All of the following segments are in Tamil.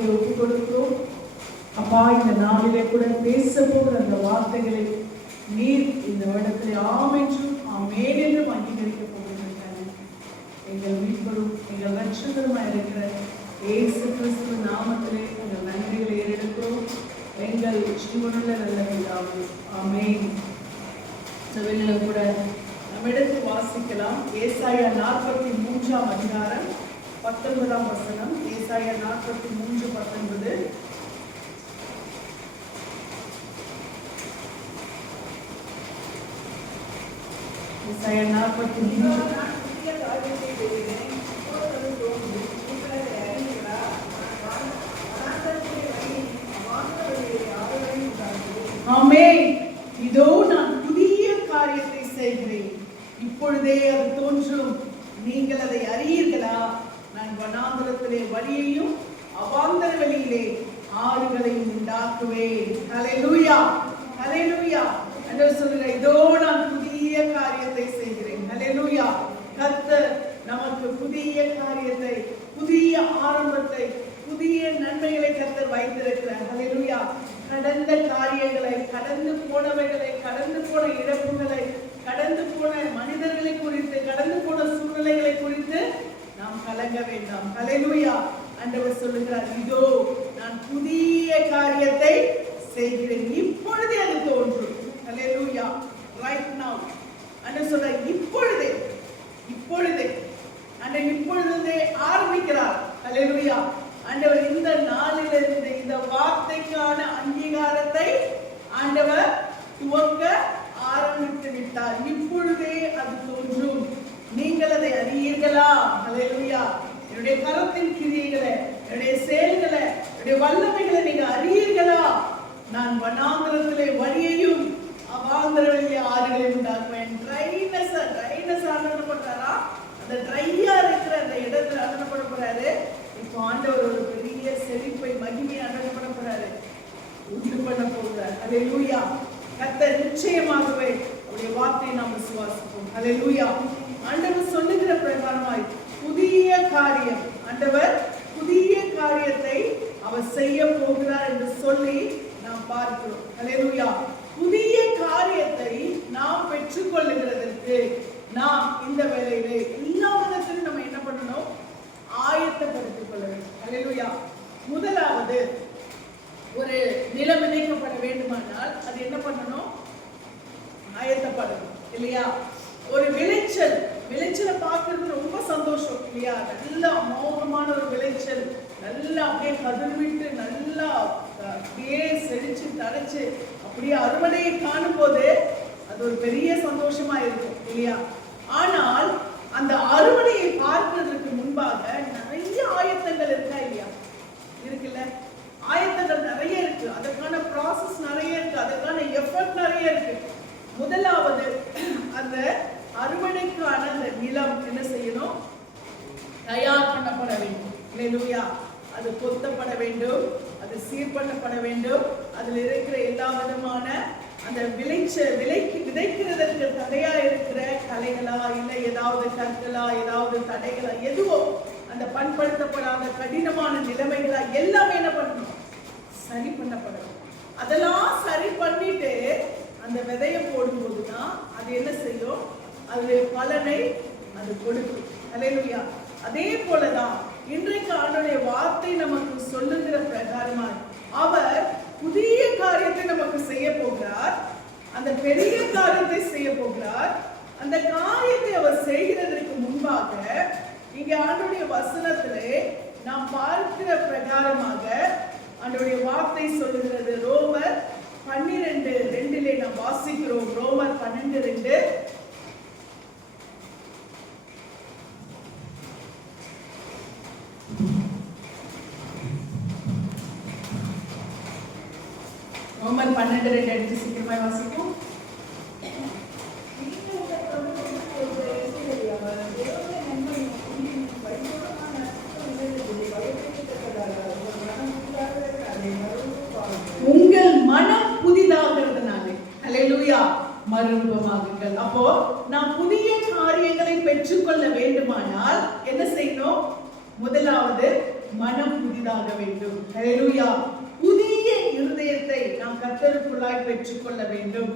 கரத்தை ஒப்புக் கொடுக்கிறோம். அப்பா, இந்த நாளிலே கூட பேச போகிற அந்த வார்த்தைகளை நீர் இந்த இடத்திலே ஆம் என்றும் ஆமென் என்றும் அங்கீகரிக்க போகிறீர்கள். எங்கள் மீட்பரும் எங்கள் ரட்சகருமாய் இருக்கிற இயேசு கிறிஸ்துவின் நாமத்திலே உங்கள் நன்றிகளை ஏறெடுக்கிறோம். எங்கள் ஜீவனுள்ள நல்ல பிதாவே, ஆமென். சபையிலும் கூட நம்மிடத்தில் வாசிக்கலாம். ஏசாயா 43 அதிகாரம் 19 வசனம். ஏசாயா 43:19. ஏசாயா 43. ஆமென். இதோ நான் புதிய காரியத்தை செய்கிறேன், இப்பொழுதே அது தோன்றும், நீங்கள் அதை அறியீர்களா? நான் வனாந்தரத்திலே வழியையும் அவாந்தர வெளியிலே ஆறுகளையும் உண்டாக்குவேன். ஹல்லேலூயா, ஹல்லேலூயா. ஆண்டவர் சொல்கிறார், இதோ நான் புதிய காரியத்தை செய்கிறேன். ஹல்லேலூயா. கர்த்தர் நமக்கு புதிய காரியத்தை, புதிய ஆரம்பத்தை, புதிய நன்மைகளை கர்த்தர் வைத்திருக்கிறார். ஹல்லேலூயா. கடந்த காரியங்களை, கடந்து போனவைகளை, கடந்து போன இழப்புகளை, கடந்து போன மனிதர்களை குறித்து, கடந்து போன சூழ்நிலைகளை குறித்து நாம் கலங்க வேண்டாம். ஹல்லேலூயா. ஆண்டவர் சொல்லுகிறார், இதோ நான் புதிய காரியத்தை செய்கிறேன், இப்பொழுதே அது தோன்றும். ஹல்லேலூயா. Right now. ஆண்டவர் சொல்றார், இப்பொழுதே, இப்பொழுதே. ஆண்டவர் இப்பொழுதே ஆரம்பிக்கிறார். ஹல்லேலூயா. ஆண்டவர் இந்த நாளிலிருந்து இந்த வார்த்தைக்கான அங்கீகாரத்தை ஆண்டவர் துவங்க ஆரம்பித்து விட்டார். இப்பொழுதே அது தோன்றும், நீங்கள் அதை அறியீர்களா? ஹல்லேலூயா. என்னுடைய கரத்தின் கிரியைகளை, என்னுடைய செயல்களை, என்னுடைய வல்லமைகளை நீங்க அறியீர்களா? நான் வனாந்தரத்திலே வழியையும் அவாந்தர வெளியே ஆறுகளையும் உண்டாக்குவேன். ட்ரைனஸ் ஆனப்பட்டாரா? அந்த ட்ரையா இருக்கிற அந்த இடத்துல அனுப்பப்பட போறாரு. இப்போ ஆண்டவர் ஒரு பெரிய செழிப்பை, மகிமையை அனுப்பப்பட போறாரு, உண்டு பண்ண போகிறார். ஹல்லேலூயா. கர்த்தர் நிச்சயமாகவே அவருடைய வார்த்தையை நாம் விசுவாசிப்போம். ஹல்லேலூயா. ஆண்டவர் சொல்லுகிற பிரகாரமாய் புதிய காரியம், ஆண்டவர் புதிய காரியத்தை அவர் செய்ய போகிறார் என்று சொல்லி நாம் பார்க்கிறோம். ஹல்லேலூயா. புதிய காரியத்தை நாம் பெற்றுக்கொள்ளுகிறதற்கு நாம் இந்த வேளையிலே எல்லா விதத்திலும் நம்ம என்ன பண்ணணும்? ஆயத்தப்படுத்திக் கொள்ள வேண்டும். ஹல்லேலூயா. முதலாவது, ஒரு நிலம் விதைக்கப்பட வேண்டுமானால் அது என்ன பண்ணணும்? ஆயத்தப்படணும் இல்லையா? ஒரு விளைச்சலை பார்க்கறது ரொம்ப சந்தோஷம் இல்லையா? நல்ல அமோகமான ஒரு விளைச்சல், நல்லா அப்படியே கதிர்விட்டு, நல்லா அப்படியே செழிச்சு தழைச்சு அப்படியே அறுவடையை காணும் போது அது ஒரு பெரிய சந்தோஷமா இருக்கும் இல்லையா? ஆனால் அந்த அறுவடையை பார்க்கிறதுக்கு முன்பாக நிறைய ஆயத்தங்கள் இருக்கா இல்லையா? இருக்குல்ல? ஆயத்தங்கள் நிறைய இருக்கு, அதற்கான ப்ராசஸ் நிறைய இருக்கு, அதற்கான எஃபர்ட் நிறைய இருக்கு. முதலாவது, அந்த அறுவடைக்கான அந்த நிலம் என்ன செய்யணும்? தயார் பண்ணப்பட வேண்டும். ஹல்லேலூயா. அது கொத்தப்பட வேண்டும், அது சீர் பண்ணப்பட வேண்டும். அதில் இருக்கிற எல்லா விதமான அந்த விதைக்கிறதற்கு தடையா இருக்கிற கலைகளா, இல்லை ஏதாவது கற்களா, ஏதாவது தடைகளா, எதுவோ அந்த பண்படுத்தப்படாத கடினமான நிலைமைகளா, எல்லாமே என்ன பண்ணணும்? சரி பண்ணப்படணும். அதெல்லாம் சரி பண்ணிட்டு அந்த விதையை போடும்போதுதான் அது என்ன செய்யும்? அது பலனை அது கொடுக்கும். ஹல்லேலூயா. அதே போலதான் இன்றைக்கு ஆண்டவருடைய வார்த்தை நமக்கு சொல்லுகிற பிரகாரமாய் அவர் புதிய காரியத்தை நமக்கு செய்ய போகிறார். அந்த பெரிய காரியத்தை செய்ய போகிறார். அந்த காரியத்தை அவர் செய்கிறதற்கு முன்பாக இங்கே ஆண்டவருடைய வசனத்திலே நாம் பார்க்கிற பிரகாரமாக ஆண்டவருடைய வார்த்தை சொல்லுகிறது. ரோமர் 12:2 நாம் வாசிக்கிறோம். ரோமர் 12:2. ரோமர் 12:2 எடுத்து சீக்கிரமாய் வாசிப்போம். உங்கள் மனம் புதிதாகிறதுனாலே, ஹல்லேலூயா, மறுரூபமாகுங்கள். அப்போ நாம் புதிய காரியங்களை பெற்றுக்கொள்ள வேண்டுமானால் என்ன செய்யணும்? முதலாவது மனம் புதிதாக வேண்டும். ஹல்லேலூயா. புதிய இருதயத்தை நாம் கர்த்தருக்குள்ளாய் பெற்றுக்கொள்ள வேண்டும்.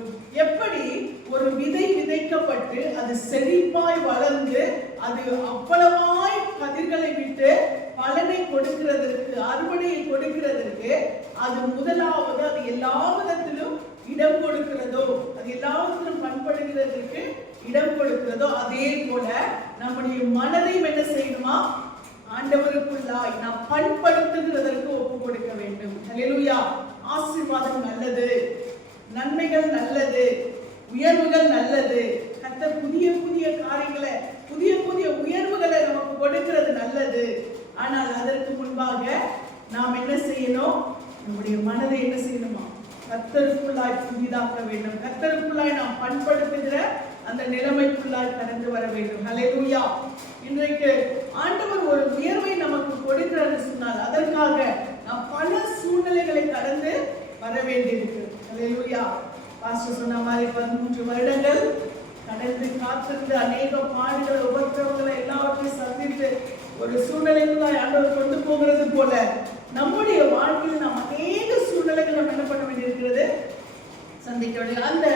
எப்படி ஒரு விதை விதைக்கப்பட்டு அது செழிப்பாய் வளர்ந்து அது அவ்வளவாய் கதிர்களை விட்டு பலனை கொடுக்கிறதற்கு, அறுவடையை கொடுக்கிறதற்கு, அது முதலாவது அது எல்லா விதத்திலும் இடம் கொடுக்கிறதோ, அது எல்லாவற்றிலும் பண்படுகிறதற்கு இடம் கொடுக்கிறதோ, அதே போல நம்முடைய மனதையும் என்ன செய்யணுமா, ஆண்டவருக்குள்ளாய் நாம் பண்படுத்துகிறதற்கு ஒப்பு கொடுக்க வேண்டும். ஹல்லேலூயா. ஆசீர்வாதம் நல்லது, நன்மைகள் நல்லது, உயர்வுகள் நல்லது. கர்த்தர் புதிய புதிய காரியங்களை, புதிய புதிய உயர்வுகளை நமக்கு கொடுக்கிறது நல்லது. ஆனால் அதற்கு முன்பாக நாம் என்ன செய்யணும், நம்முடைய மனதை என்ன செய்யணுமா, கர்த்தருக்குள்ளாய் புதிதாக்க வேண்டும். கர்த்தருக்குள்ளாய் நாம் பண்படுத்துகிற அந்த நிலைமைக்குள்ளாய் கடந்து வர வேண்டும். ஹல்லேலூயா. இன்றைக்கு ஆண்டவர் ஒரு உயர்வை நமக்கு கொடுக்கிறார் சொன்னால் அதற்காக நாம் பல சூழ்நிலைகளை கடந்து வர வேண்டியிருக்கு. ஹல்லேலூயா. பாஸ்டர் சொன்ன மாதிரி 13 வருடங்கள் கடந்து காத்திருந்து அநேக பாடுகள், உபத்திரவங்களை எல்லாவற்றையும் சந்தித்து ஒரு சூழ்நிலைக்குள்ளாய் ஆண்டவர் கொண்டு போகிறது போல நம்முடைய வாழ்க்கையில் நாம் அநேக சூழ்நிலைகள் நம்ம என்ன பண்ண வேண்டியிருக்கிறது, சந்திக்க வேண்டிய அந்த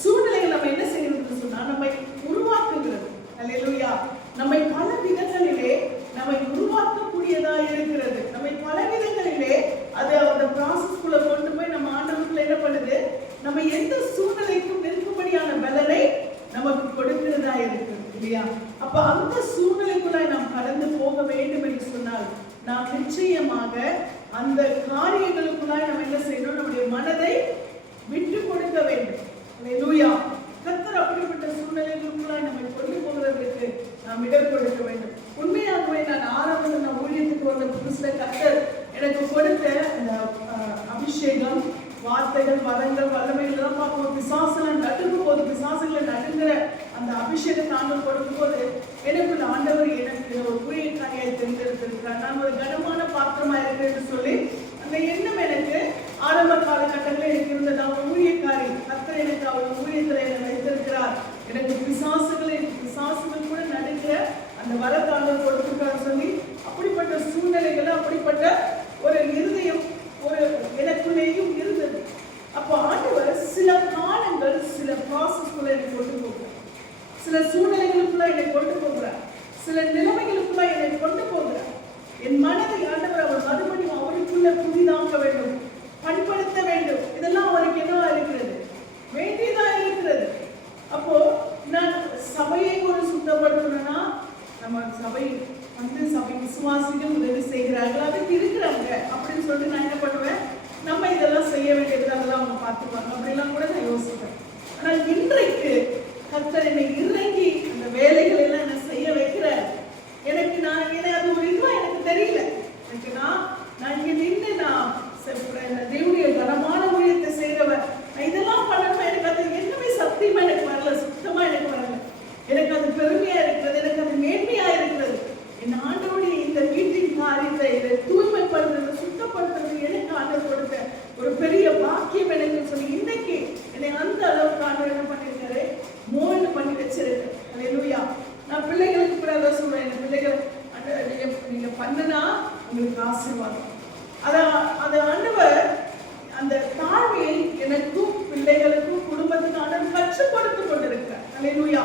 சூழ்நிலைகள் நம்ம என்ன செய்யணும்னு சொன்னா நம்மை உருவாக்குகிறது. ஹல்லேலூயா. நம்மை பல விதங்களிலே நம்மை உருவாக்கக்கூடியதா இருக்கிறது. நம்மை பல விதங்களிலே அது அந்த ப்ராசஸ்க்குள்ள கொண்டு போய் நம்ம ஆண்டவருக்குள்ள என்ன பண்ணுது, நம்ம எந்த சூழ்நிலைக்கும் நிற்கும்படியான பலனை நமக்கு கொடுக்கிறதா இருக்கிறது இல்லையா? அப்ப அந்த சூழ்நிலைக்குள்ள நாம் கடந்து போக வேண்டும் என்று சொன்னால் நாம் நிச்சயமாக அந்த காரியங்களுக்குள்ளாய் நம்ம என்ன செய்யணும், நம்முடைய மனதை விட்டு கொடுக்க வேண்டும். ஹல்லேலூயா. கர்த்தர் அப்படிப்பட்ட சூழ்நிலைகளுக்குள்ளாய் நம்மை கொண்டு போகிறதற்கு நாம் இடம் கொடுக்க வேண்டும். உண்மையாகவே நான் ஆரம்பத்தில் நான் ஊழியத்துக்கு வந்த புதுசுல கர்த்தர் எனக்கு கொடுத்த அந்த அபிஷேகம், வார்த்தைகள், வரங்கள், வல்லமைகள் எல்லாம் பார்க்கும் பிசாசுகளை நடுங்கும் போது, பிசாசுகளை நடுங்கிற அந்த அபிஷேகத்தை ஆண்டவர் கொடுக்கும் போது எனக்குள்ள ஆண்டவர் எனக்கு ஒரு ஊழியக்காரியை தெரிந்திருக்கிறார், நான் ஒரு கனமான பாத்திரமா இருக்கிறேன் என்று சொல்லி அந்த எண்ணம் எனக்கு ஆரம்ப காலகட்டங்களில் எனக்கு இருந்தது. அவர் ஊழியக்காரி, கர்த்தர் எனக்கு அவர் ஊழியத்தில் என்னை வைத்திருக்கிறார், எனக்கு பிசாசுகள் கூட நடுங்கிற அந்த வரத்தாண்டவர் கொடுத்திருக்கார் சொல்லி அப்படிப்பட்ட சூழ்நிலைகள், அப்படிப்பட்ட ஒரு இருதயம் ஒரு எனக்குள்ளேயும் இருந்தது. அப்போ ஆண்டவர் சில காலங்கள், சில ப்ராசஸ்க்குள்ள என்னை கொண்டு போகிறார், சில சூழ்நிலைகளுக்குள்ள என்னை கொண்டு போகிறார், சில நிலைமைகளுக்குள்ள என்னை கொண்டு போகிறார். என் மனதை ஆண்டவர் அவர் மறுபடியும் அவருக்குள்ள புதிதாக்க வேண்டும், பண்படுத்த வேண்டும். இதெல்லாம் அவருக்கு என்னவா இருக்கிறது, வேண்டியதா இருக்கிறது. அப்போ நான் சபையை ஒரு சுத்தப்படுத்தணும்னா நம்ம சபை சபை விசுவாசிகள் உதவி செய்கிறார்கள், அதுக்கு இருக்கிறாங்க அப்படின்னு சொல்லிட்டு நான் என்ன பண்ணுவேன், நம்ம இதெல்லாம் செய்ய வேண்டியது, அதெல்லாம் அவங்க பார்த்துப்பாங்க அப்படிலாம் கூட நான் யோசிப்பேன். ஆனால் இன்றைக்கு கர்த்தர் என்னை இறங்கி அந்த வேலைகள் எல்லாம் என்ன செய்ய வைக்கிறார். எனக்கு அது ஒரு இதுவா எனக்கு தெரியல. எனக்கு நான் இங்க நின்று நான் தேவனுடைய கனமான ஊழியத்தை செய்கிறவர், நான் இதெல்லாம் பண்ணணும், எனக்கு அது என்னமே சத்தியமா எனக்கு வரல, சுத்தமா எனக்கு வரல. எனக்கு அது பெருமையா இருக்கிறது, எனக்கு அது மேன்மையா இருக்கிறது. என் ஆண்டவருடைய இந்த வீட்டின் காரியத்தை இதை தூய்மைப்படுத்துறது, சுத்தப்படுத்துறது எனக்கு ஆண்டவர் கொடுத்த ஒரு பெரிய பாக்கியம் எனக்கு சொல்லி இன்னைக்கு என்னை அந்த அளவுக்கு ஆண்டவர் என்ன பண்ணிருக்காரு, மோல்டு பண்ணி வச்சிருக்கு. ஹல்லேலூயா. நான் பிள்ளைகளுக்கு கூட அதான் சொல்றேன், என் பிள்ளைகள் நீங்க பண்ணுனா உங்களுக்கு ஆசீர்வாதம். அது ஆண்டவர் அந்த தாழ்மையை எனக்கும் பிள்ளைகளுக்கும் குடும்பத்துக்கு ஆண்டவர் கற்றுக் கொடுத்து கொண்டிருக்கிறார். ஹல்லேலூயா.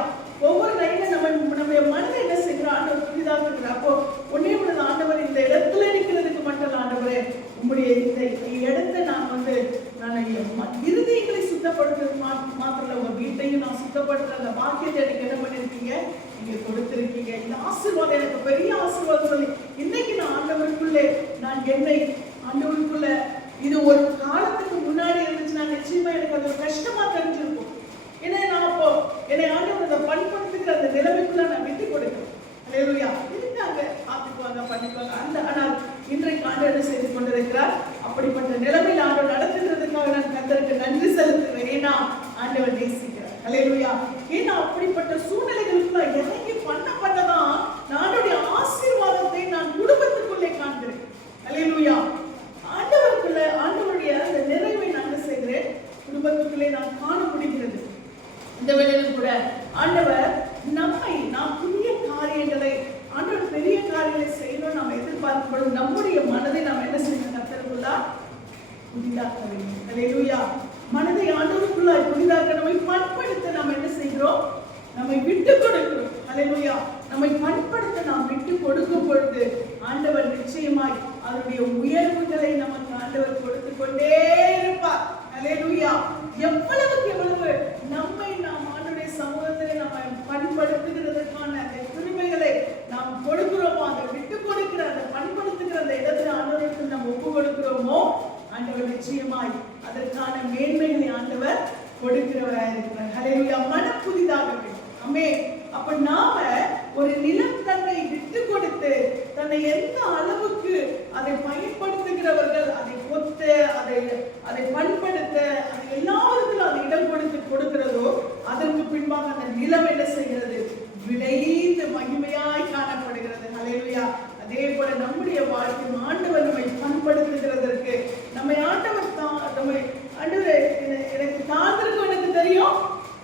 ஒவ்வொரு நைட்டும் நம்முடைய மனதை என்ன செய்கிறார், ஆண்டவர் புதிதாக்குகிறார். அப்போ ஒன்னே ஒன்று, ஆண்டவர் இந்த இடத்துல இருக்கிறதுக்கு மட்டும் ஆண்டவரே உங்களுடைய இந்த இடத்தை நான் இருதயங்களை சுத்தப்படுத்துறது மாத்திரம் உங்க வீட்டையும் நான் சுத்தப்படுத்துற அந்த பாக்கியத்தை எனக்கு என்ன பண்ணிருக்கீங்க, நீங்க கொடுத்திருக்கீங்க. இந்த ஆசீர்வாதம் எனக்கு பெரிய ஆசீர்வாதம் சொல்லி இன்னைக்கு நான் ஆண்டவருக்குள்ளே நான் என்னை ஆண்டவருக்குள்ள இது ஒரு காலத்துக்கு முன்னாடி இருந்துச்சுன்னா நிச்சயமா எனக்கு அது ஒரு கஷ்டமா தெரிஞ்சிருக்கும். ஏன்னா நான் அப்போ என்னை ஆண்டவர் அதை பண்படுத்துக்கிற அந்த நிலைமைக்குள்ள நான் விட்டு கொடுக்கிறேன். ஹல்லேலூயா. இருக்காங்க, பார்த்துக்குவாங்க, பண்ணிக்குவாங்க. ஆனால் இன்றைக்கு ஆண்டவர் என்ன செய்து கொண்டிருக்கிறார், அப்படிப்பட்ட நிலைமையில் ஆண்டவர் நடத்துகிறதுக்காக நான் கர்த்தருக்கு நன்றி செலுத்துகிறேன். ஏன்னா ஆண்டவர் நேசிக்கிறார். ஹல்லேலூயா. ஏன்னா அப்படிப்பட்ட சூழ்நிலைகளுக்குள்ள இறங்கி பண்ணதான் ஆண்டவருடைய ஆசீர்வாதத்தை நான் குடும்பத்துக்குள்ளே காண்கிறேன். ஹல்லேலூயா. ஆண்டவருக்குள்ள ஆண்டவருடைய அந்த நிறைவை நான் செய்கிறேன், குடும்பத்துக்குள்ளே நான் காண முடிகிறது. இந்த வேளையிலும் கூட ஆண்டவர் நாம் புதிய காரியங்களை, ஆண்டவர் பெரிய காரியங்களை செய்யணும் நாம் எதிர்பார்க்கப்படும். நம்ம புதிதாக்க வேண்டும். ஹல்லேலூயா. மனதை ஆண்டவருக்குள்ளாய் புதிதாக்க நம்மை பண்படுத்த நாம் என்ன செய்கிறோம்? நம்மை விட்டு கொடுக்கிறோம். ஹல்லேலூயா. நம்மை பண்படுத்த நாம் விட்டு கொடுக்கும் பொழுது ஆண்டவர் நிச்சயமாய் அவருடைய உயர்வுகளை நமக்கு ஆண்டவர் கொடுத்து கொண்டே இருப்பார். ஹல்லேலூயா. எவ்வளவுக்கு எவ்வளவு நம்மை நாம் ஆண்டவருடைய சமூகத்தில் நம்ம பண்படுத்துகிறதற்கான அந்த கிருபைகளை நாம் கொடுக்கிறோமோ, அதை விட்டு கொடுக்கிற அந்த பண்படுத்துகிற அந்த இடத்துல ஆண்டவருக்கு நாம் ஒப்பு கொடுக்கிறோமோ, ஆண்டவர் நிச்சயமாய் அதற்கான மேன்மைகளை ஆண்டவர் கொடுக்கிறவராக இருக்கிறார். ஹல்லேலூயா. மனம் புதிதாக வேண்டும். ஆமென். அப்ப நாம ஒரு நிலம் தன்னை விட்டு கொடுத்து தன்னை எந்த அளவுக்கு அதை பயன்படுத்துகிறவர்கள், அதை கொத்த, அதை பண்படுத்த, அது எல்லாருக்கும் அதை இடம் கொடுக்கிறதோ, அதற்கு பின்பாக அந்த நிலம் என்ன செய்கிறது? விளைந்து மகிமையாய் காணப்படுகிறது. ஹல்லேலூயா. அதே போல நம்முடைய வாழ்க்கை ஆண்டவர் நம்மை பண்படுத்துகிறதற்கு நம்மை ஆண்டவர் நம்மை ஆண்டவர் எனக்கு தாழ்ந்திருக்கும் எனக்கு தெரியும்,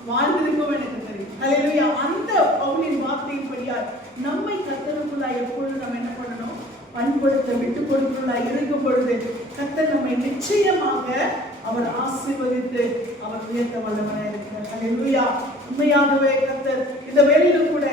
வாழ்ந்திருக்கும் எனக்கு தெரியும். ஹல்லேலூயா. அந்த பவுலின் வார்த்தையின்படியால் நம்மை கர்த்தருக்குள்ளாய் எப்பொழுது நம்ம என்ன பண்ணணும்? பண்படுத்த விட்டு கொடுக்குள்ளாய் இருக்கும் பொழுது கர்த்தர் நம்மை நிச்சயமாக அவர் ஆசீர்வதித்து அவர் உயர்த்த வல்லவராய் இருக்கிறார். ஹல்லேலூயா. உண்மையாகவே கர்த்தர் இந்த வேளையிலும் கூட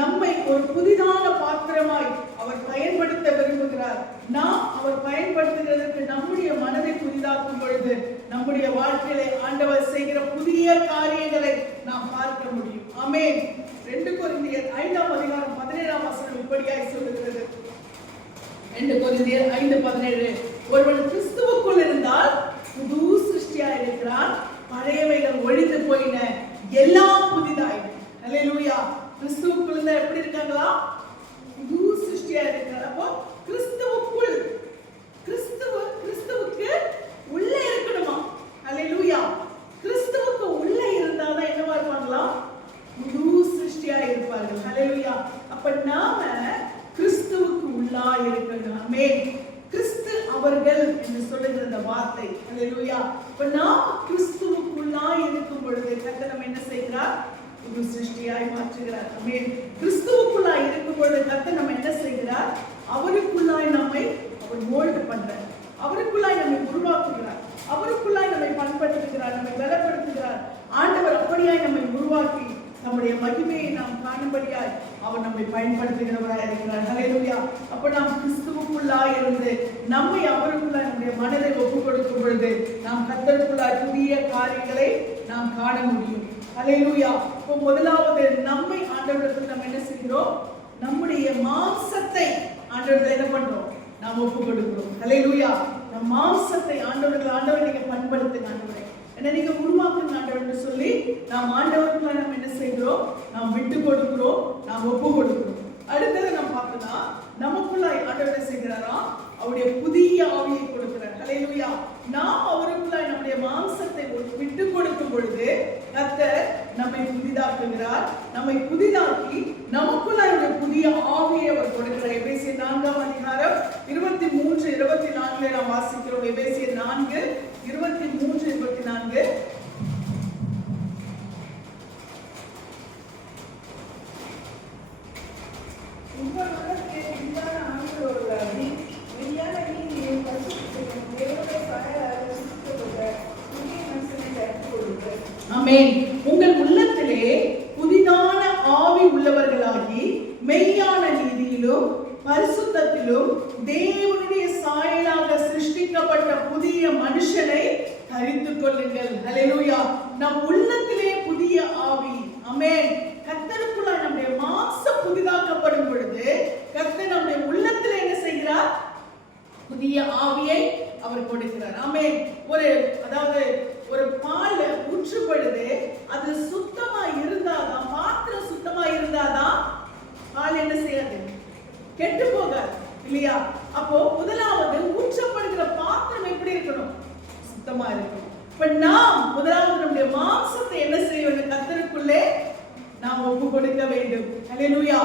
நம்மை ஒரு புதிதான பாத்திரமாய் அவர் பயன்படுத்த விரும்புகிறார். நாம் அவர் பயன்படுத்துகிறதற்கு நம்முடைய மனதை புதிதாக்கும் பொழுது நம்முடைய வாழ்க்கையிலே ஆண்டவர் செய்கிற புதிய காரியங்களை நாம் பார்க்க முடியும். ஆமென். 2 கொரிந்தியர் 5ஆம் அதிகாரம் 17ஆம் வசனம் இப்படியாய் சொல்லுகிறது. 2 கொரிந்தியர் 5:17 ஒருவன் கிறிஸ்துவுக்குள் இருந்தால் புது சிருஷ்டியா இருக்கிறான், பழையவைகள் ஒழிந்து போயின, எல்லாம் புதிதாயின. ஹல்லேலூயா. கிறிஸ்துவுக்குள் இருந்தா எப்படி இருக்காங்களா? புது சிருஷ்டியா இருக்கிறார். அப்போ கிறிஸ்துவுக்குள், கிறிஸ்துவுக்கு உள்ள இருக்கணுமா? ஹல்லேலூயா. கிறிஸ்துவுக்கு உள்ள இருந்தாதான் என்னவா இருப்பாங்களா? புது சிருஷ்டியா இருப்பார்கள். ஹல்லேலூயா. அப்ப நாம கிறிஸ்துவுக்கு உள்ளா இருக்கணும். ஆமென். கிறிஸ்து அவர்கள் என்று சொல்லுகிற அந்த வார்த்தை. ஹல்லேலூயா. இப்ப நாம் கிறிஸ்துவுக்குள்ளா இருக்கும் பொழுது கர்த்தர் நம்ம என்ன செய்கிறார்? புது சிருஷ்டியாய் மாற்றுகிறார். ஆமென். கிறிஸ்துவுக்குள்ளாய் இருக்கும் பொழுது கர்த்தர் நம்ம என்ன செய்கிறார்? அவருக்குள்ளாய் நம்மை அவர் மோல்ட் பண்றார், அவருக்குள்ளாய் நம்மை உருவாக்குகிறார், அவருக்குள்ளாய் நம்மை பண்படுத்துகிறார், நம்மை பலப்படுத்துகிறார். ஆண்டவர் அப்படியாய் நம்மை உருவாக்கி நம்முடைய மகிமையை நாம் காணும்படியாய் அவர் நம்மை பயன்படுத்துகிறவராய் இருக்கிறார். ஹல்லேலூயா. அப்ப நாம் கிறிஸ்துவுக்குள்ளாய் இருந்து நம்மை அவருக்குள்ளாய் நம்முடைய மனதை ஒப்பு கொடுக்கும் பொழுது நாம் கர்த்தருக்குள்ளாய் புதிய காரியங்களை நாம் காண முடியும். ஹல்லேலூயா. இப்போ முதலாவது நம்மை ஆண்டவருக்கு நம்ம என்ன செய்கிறோம்? நம்முடைய மாம்சத்தை ஆண்டவருக்கு என்ன பண்றோம்? நாம் ஒப்பு கொடுக்கிறோம். ஹல்லேலூயா. நம் மாம்சத்தை ஆண்டவரை நீங்க பண்படுத்துங்க ஆண்டவரே, என்ன நீங்க உருவாக்குங்க ஆண்டவர்னு சொல்லி நாம் ஆண்டவருக்குள்ள நம்ம என்ன செய்கிறோம்? நாம் விட்டு கொடுக்கிறோம், நாம் ஒப்பு கொடுக்கிறோம். அடுத்தது நம்ம பார்த்தோம்னா நமக்குள்ளாய் ஆண்டவர் என்ன செய்கிறாரா? அவருடைய புதிய ஆவியை கொடுக்கிறார். ஹல்லேலூயா. நாம் அவருக்குள்ளாய் நம்முடைய மாம்சத்தை விட்டு கொடுக்கும் பொழுது கர்த்தர் நம்மை புதிதாக்குகிறார். நம்மை புதிதாக்கி நமக்குள்ளாய் ஒரு புதிய ஆவியை அவர் கொடுக்கிறார். எபேசியர் 4ஆம் அதிகாரம் 23-24 நாம் வாசிக்கிறோம். எபேசியர் 4:23-24. ஆமென். உங்கள் உள்ளத்திலே புதிதான ஆவி உள்ளவர்களாகி மெய்யான நீதியிலும் பரிசுத்தத்திலும் தேவனுடைய சாயலாக சிருஷ்டிக்கப்பட்ட புதிய மனுஷனை தரித்துக் கொள்ளுங்கள். ஹல்லேலூயா. நம் உள்ளத்திலே புதிய ஆவி. ஆமென். கர்த்தருக்குள்ள நம்முடைய மாம்சம் புதிதாக்கப்படும் பொழுது கர்த்தர் நம்முடைய உள்ளத்திலே என்ன செய்கிறார்? புதிய ஆவியை அவர் கொடுக்கிறார். ஆமென். அதாவது ஒரு பால் ஊற்றும் பொழுது அது சுத்தமா இருந்தாதான், பாத்திரம் சுத்தமா இருந்தாதான் பால் என்ன செய்யாது? கெட்டு போகாது இல்லையா? அப்போ முதலாவது ஊற்றப்படுகிற பாத்திரம் எப்படி இருக்கணும்? சுத்தமா இருக்கணும். இப்ப நாம் முதலாவது நம்முடைய மாம்சத்தை என்ன செய்ய வேண்டும்? கர்த்தருக்குள்ளே நாம் ஒப்பு கொடுக்க வேண்டும். ஹல்லேலூயா.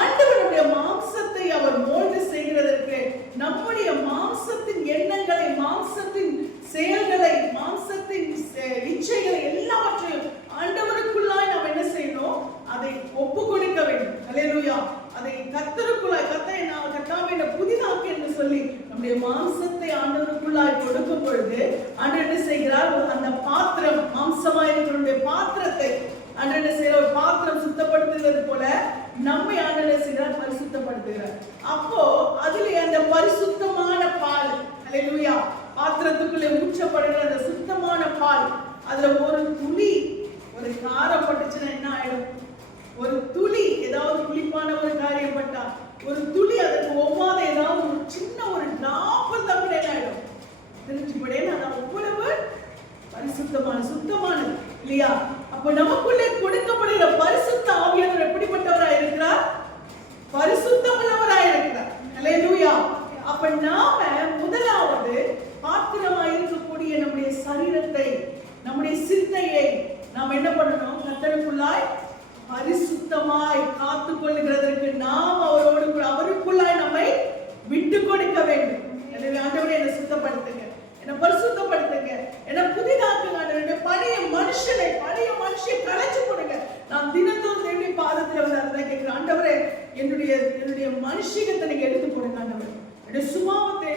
ஆண்டவருடைய மாம்சத்தை அவர் மோல்டு செய்கிறதற்கு நம்முடைய மாம்சத்தின் எண்ணங்களை, மாம்சத்தின் செயல்களை, மாம்சத்தின் இச்சைகளை எல்லாவற்றையும் ஆண்டவருக்குள்ளாய் நாம் என்ன செய்யணும்? அதை ஒப்பு கொடுக்க வேண்டும். ஹல்லேலூயா. அதை கர்த்தருக்குள்ளாய் கர்த்தாவே புதிதாக்கு என்று சொல்லி நம்முடைய மாம்சத்தை ஆண்டவருக்குள்ளாய் கொடுக்கும் பொழுது ஆண்டவர் என்ன செய்கிறார்? அந்த பாத்திரம், மாம்சமாயிருக்கிற பாத்திரத்தை ஆண்டவர் என்ன செய்கிறார்? ஒரு பாத்திரம் சுத்தப்படுத்துகிறது போல நம்மை ஆண்டவர் என்ன செய்கிறார்? பரிசுத்தப்படுத்துகிறார். அப்போ அதிலே அந்த பரிசுத்தமான பால், அல்லேலூயா, பாத்திரத்துக்குள்ளே ஊற்றப்படுகிற அந்த சுத்தமான பால், அதுல ஒரு துளி ஒரு காரம் பட்டுச்சுன்னா என்ன ஆயிடும்? ஒரு துளி ஏதாவது புளிப்பான ஒரு காரியம் பட்டா, ஒரு துளி அதற்கு ஒவ்வாத ஏதாவது ஒரு சின்ன ஒரு டிராப் தப்பு என்ன ஆயிடும்? தெரிஞ்சுப்படேன்னு அது அவ்வளவு பரிசுத்தமான சுத்தமானது இல்லையா? அப்ப நமக்குள்ளே கொடுக்கப்படுகிற பரிசுத்த ஆவியானவர் எப்படிப்பட்டவராய் இருக்கிறார்? பரிசுத்தமுள்ளவராய் இருக்கிறார். அல்லேலூயா. அப்ப நாம முதலாவது பாத்திரமாய் இருக்கக்கூடிய நம்முடைய சரீரத்தை, நம்முடைய சிந்தையை நாம் என்ன பண்ணணும்? கர்த்தருக்குள்ளாய் பரிசுத்தமாய் காத்துக் கொள்ளுகிறதற்கு நாம் அவருக்குள்ளாய் நம்மை விட்டு கொடுக்க வேண்டும். எனவே ஆண்டவரே என்னை சுத்தப்படுத்துங்க, என்னை பரிசுத்தப்படுத்துங்க, என்னை புதிதாக்குங்க. ஆண்டவரே பழைய மனுஷனை களைச்சு கொடுங்க. நான் தினத்தோறும் தேவனுடைய பாதத்தில் வந்து அதை கேட்கிறேன். ஆண்டவரே என்னுடைய மனுஷிகத்தை நீங்க எடுத்து கொடுங்க. ஆண்டவரே என்னுடைய சுபாவத்தை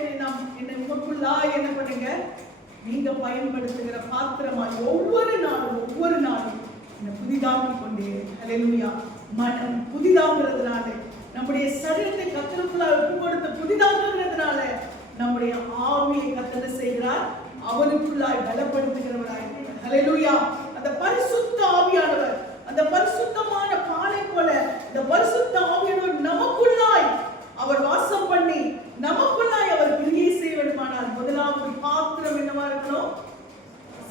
என்னை உமக்குள்ளாய் என்ன பண்ணுங்க? நீங்க பயன்படுத்துகிற பாத்திரமாய் ஒவ்வொரு நாளும் புதிதாக்கிக் கொண்டே. அல்லேலூயா. மனம் புதிதாகிறதுனால, நம்முடைய சரீரத்தை கர்த்தருக்குள்ளாய் ஒப்பு கொடுத்து புதிதாக்குகிறதுனால நம்முடைய ஆவியை கர்த்தர் செய்கிறார், அவனுக்குள்ளாய் பலப்படுத்துகிறவராய். அல்லேலூயா. அந்த பரிசுத்த ஆவியானவர், அந்த பரிசுத்தமான பாலை போல இந்த பரிசுத்த ஆவியானவர் நமக்குள்ளாய் அவர் வாசம் பண்ணி நமக்குள்ளாய் அவர் கிரியை செய்ய வேண்டுமானால் முதலாவது பாத்திரம் என்னவா இருக்கணும்?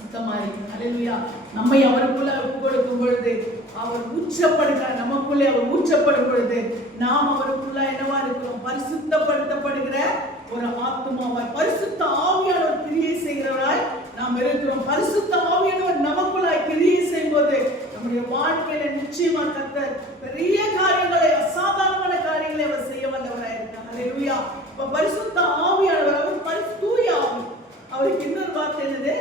சுத்தமா இருக்கணும். அல்லேலூயா. நம்மை அவருக்குள்ள ஒப்பு கொடுக்கும் பொழுது அவர் ஊற்றப்படுகிறார், நமக்குள்ளே அவர் ஊற்றப்படும் பொழுது நாம் அவருக்குள்ள என்னவா இருக்கிறோம்? பரிசுத்தப்படுத்தப்படுகிற ஒரு ஆத்துமாவாய், பரிசுத்த ஆவியானவர் கிரியை செய்கிறவராய் நாம் இருக்கிறோம். பரிசுத்த ஆவியானவர் நமக்குள்ளாய் கிரியை செய்யும் போது நம்முடைய வாழ்க்கையில நிச்சயமா கர்த்தர் பெரிய காரியங்களை, அசாதாரணமான காரியங்களை அவர் செய்ய வல்லவராய் இருக்கிறார். அல்லேலூயா. பரிசுத்த ஆவியானவர் அவர் தூய ஆவி. அவருக்கு இன்னொரு வார்த்தை என்னது?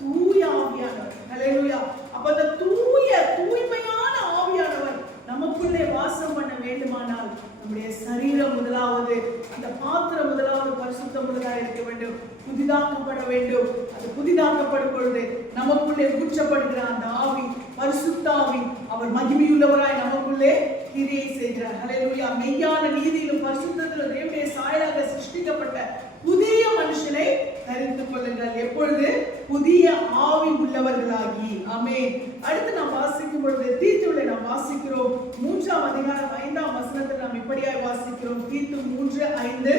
தூய ஆவியானவர். அல்லேலூயா. அப்ப அந்த தூய்மையான ஆவியானவர் நமக்குள்ளே வாசம் பண்ண வேண்டுமானால் நம்முடைய சரீரம் முதலாவது, அந்த பாத்திரம் முதலாவது பரிசுத்தம் உள்ளதாக இருக்க வேண்டும், புதிதாக்கப்பட வேண்டும். அது புதிதாக்கப்படும் பொழுது நமக்குள்ளே ஊற்றப்படுகிற அந்த ஆவி, பரிசுத்த ஆவி, அவர் மகிமையுள்ளவராய் நமக்குள்ளே கிரியை செய்கிறார். அல்லேலூயா. மெய்யான நீதியிலும் பரிசுத்தத்திலும் தேவனுடைய சாயலாக சிருஷ்டிக்கப்பட்ட புதிய மனுஷனை தரித்துக் கொள்ளுங்கள். எப்பொழுது? புதிய ஆவி உள்ளவர்களாகி. ஆமென். அடுத்து நாம் வாசிக்கும் பொழுது தீத்துவிலே நாம் வாசிக்கிறோம் 3ஆம் அதிகாரம் 5ஆம் வசனத்தில் நாம் இப்படியாய் வாசிக்கிறோம். தீத்து 3:5.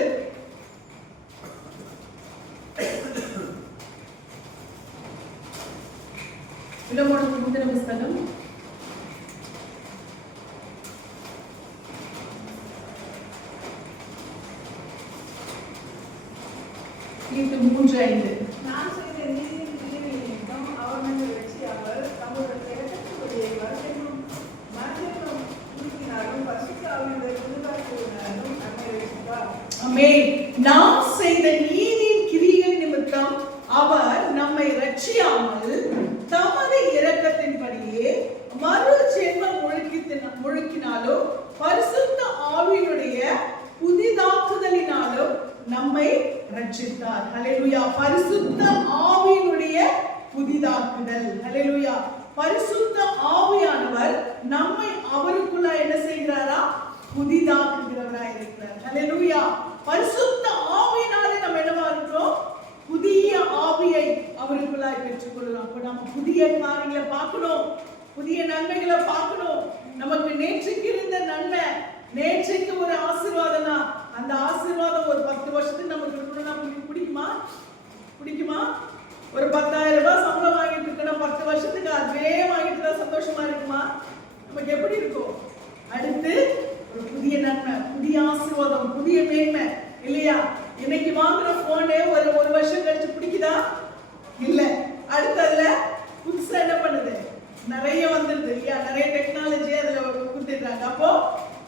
பிலமோனுக்கு முந்தின புஸ்தகம் தீத்து 3:5. நான் செய்த நீதியின் கிரியைகளை நிமித்தம் அவர் மீது வெற்றியாவர் தம்முடைய இரக்கத்தினுடைய வருகையும் மரணத்திலும் நீக்கினாலும் பரிசுத்த ஆவியுடைய புதிதாக்குவதினாலும் நம்மை ரட்சிப்பார். ஆமென். நாம் செய்த நீதியின் கிரியைகள் நிமித்தம் அவர் நம்மை ரட்சியாமல் தமது இரக்கத்தின்படியே மறு ஜென்மம் முழுக்கினாலும் பரிசுத்த ஆவியினுடைய புதிதாக்குதலினாலும் நம்மை ரட்சித்தார். ஹல்லேலூயா. பரிசுத்த ஆவியினுடைய புதிதாக்குதல். ஹல்லேலூயா. பரிசுத்த ஆவியானவர் நம்மை அவருக்குள்ள என்ன செய்கிறாரா? புதிதாக்குகிறவராய் இருக்கிறார். ஹல்லேலூயா. பரிசுத்த ஆவியினாலே நம்ம என்னவா இருக்கிறோம்? புதிய ஆவியை அவருக்குள்ளாய் பெற்றுக்கொள்ளலாம். அப்ப நம்ம புதிய காரியங்களை பார்க்கணும், புதிய நன்மைகளை பார்க்கணும். நமக்கு நேற்றுக்கு இருந்த நன்மை, நேற்றுக்கு ஒரு ஆசீர்வாதம்னா அந்த ஆசீர்வாதம் ஒரு 10 வருஷத்துக்கு நமக்கு இருக்கணும்னா பிடிக்குமா? ஒரு 10,000 ரூபாய் சம்பளம் வாங்கிட்டு இருக்கணும் 10 வருஷத்துக்கு அதே வாங்கிட்டு தான் சந்தோஷமா இருக்குமா? நமக்கு எப்படி இருக்கும்? அடுத்து ஒரு புதிய நன்மை, புதிய ஆசீர்வாதம், புதிய மேன்மை இல்லையா? இன்னைக்கு வாங்குற போனே ஒரு வருஷம் கழிச்சு பிடிக்குதா? இல்ல. அடுத்ததுல புதுசா என்ன பண்ணுது? நிறைய வந்துருது இல்லையா? நிறைய டெக்னாலஜி அதுல கொடுத்துடுறாங்க. அப்போ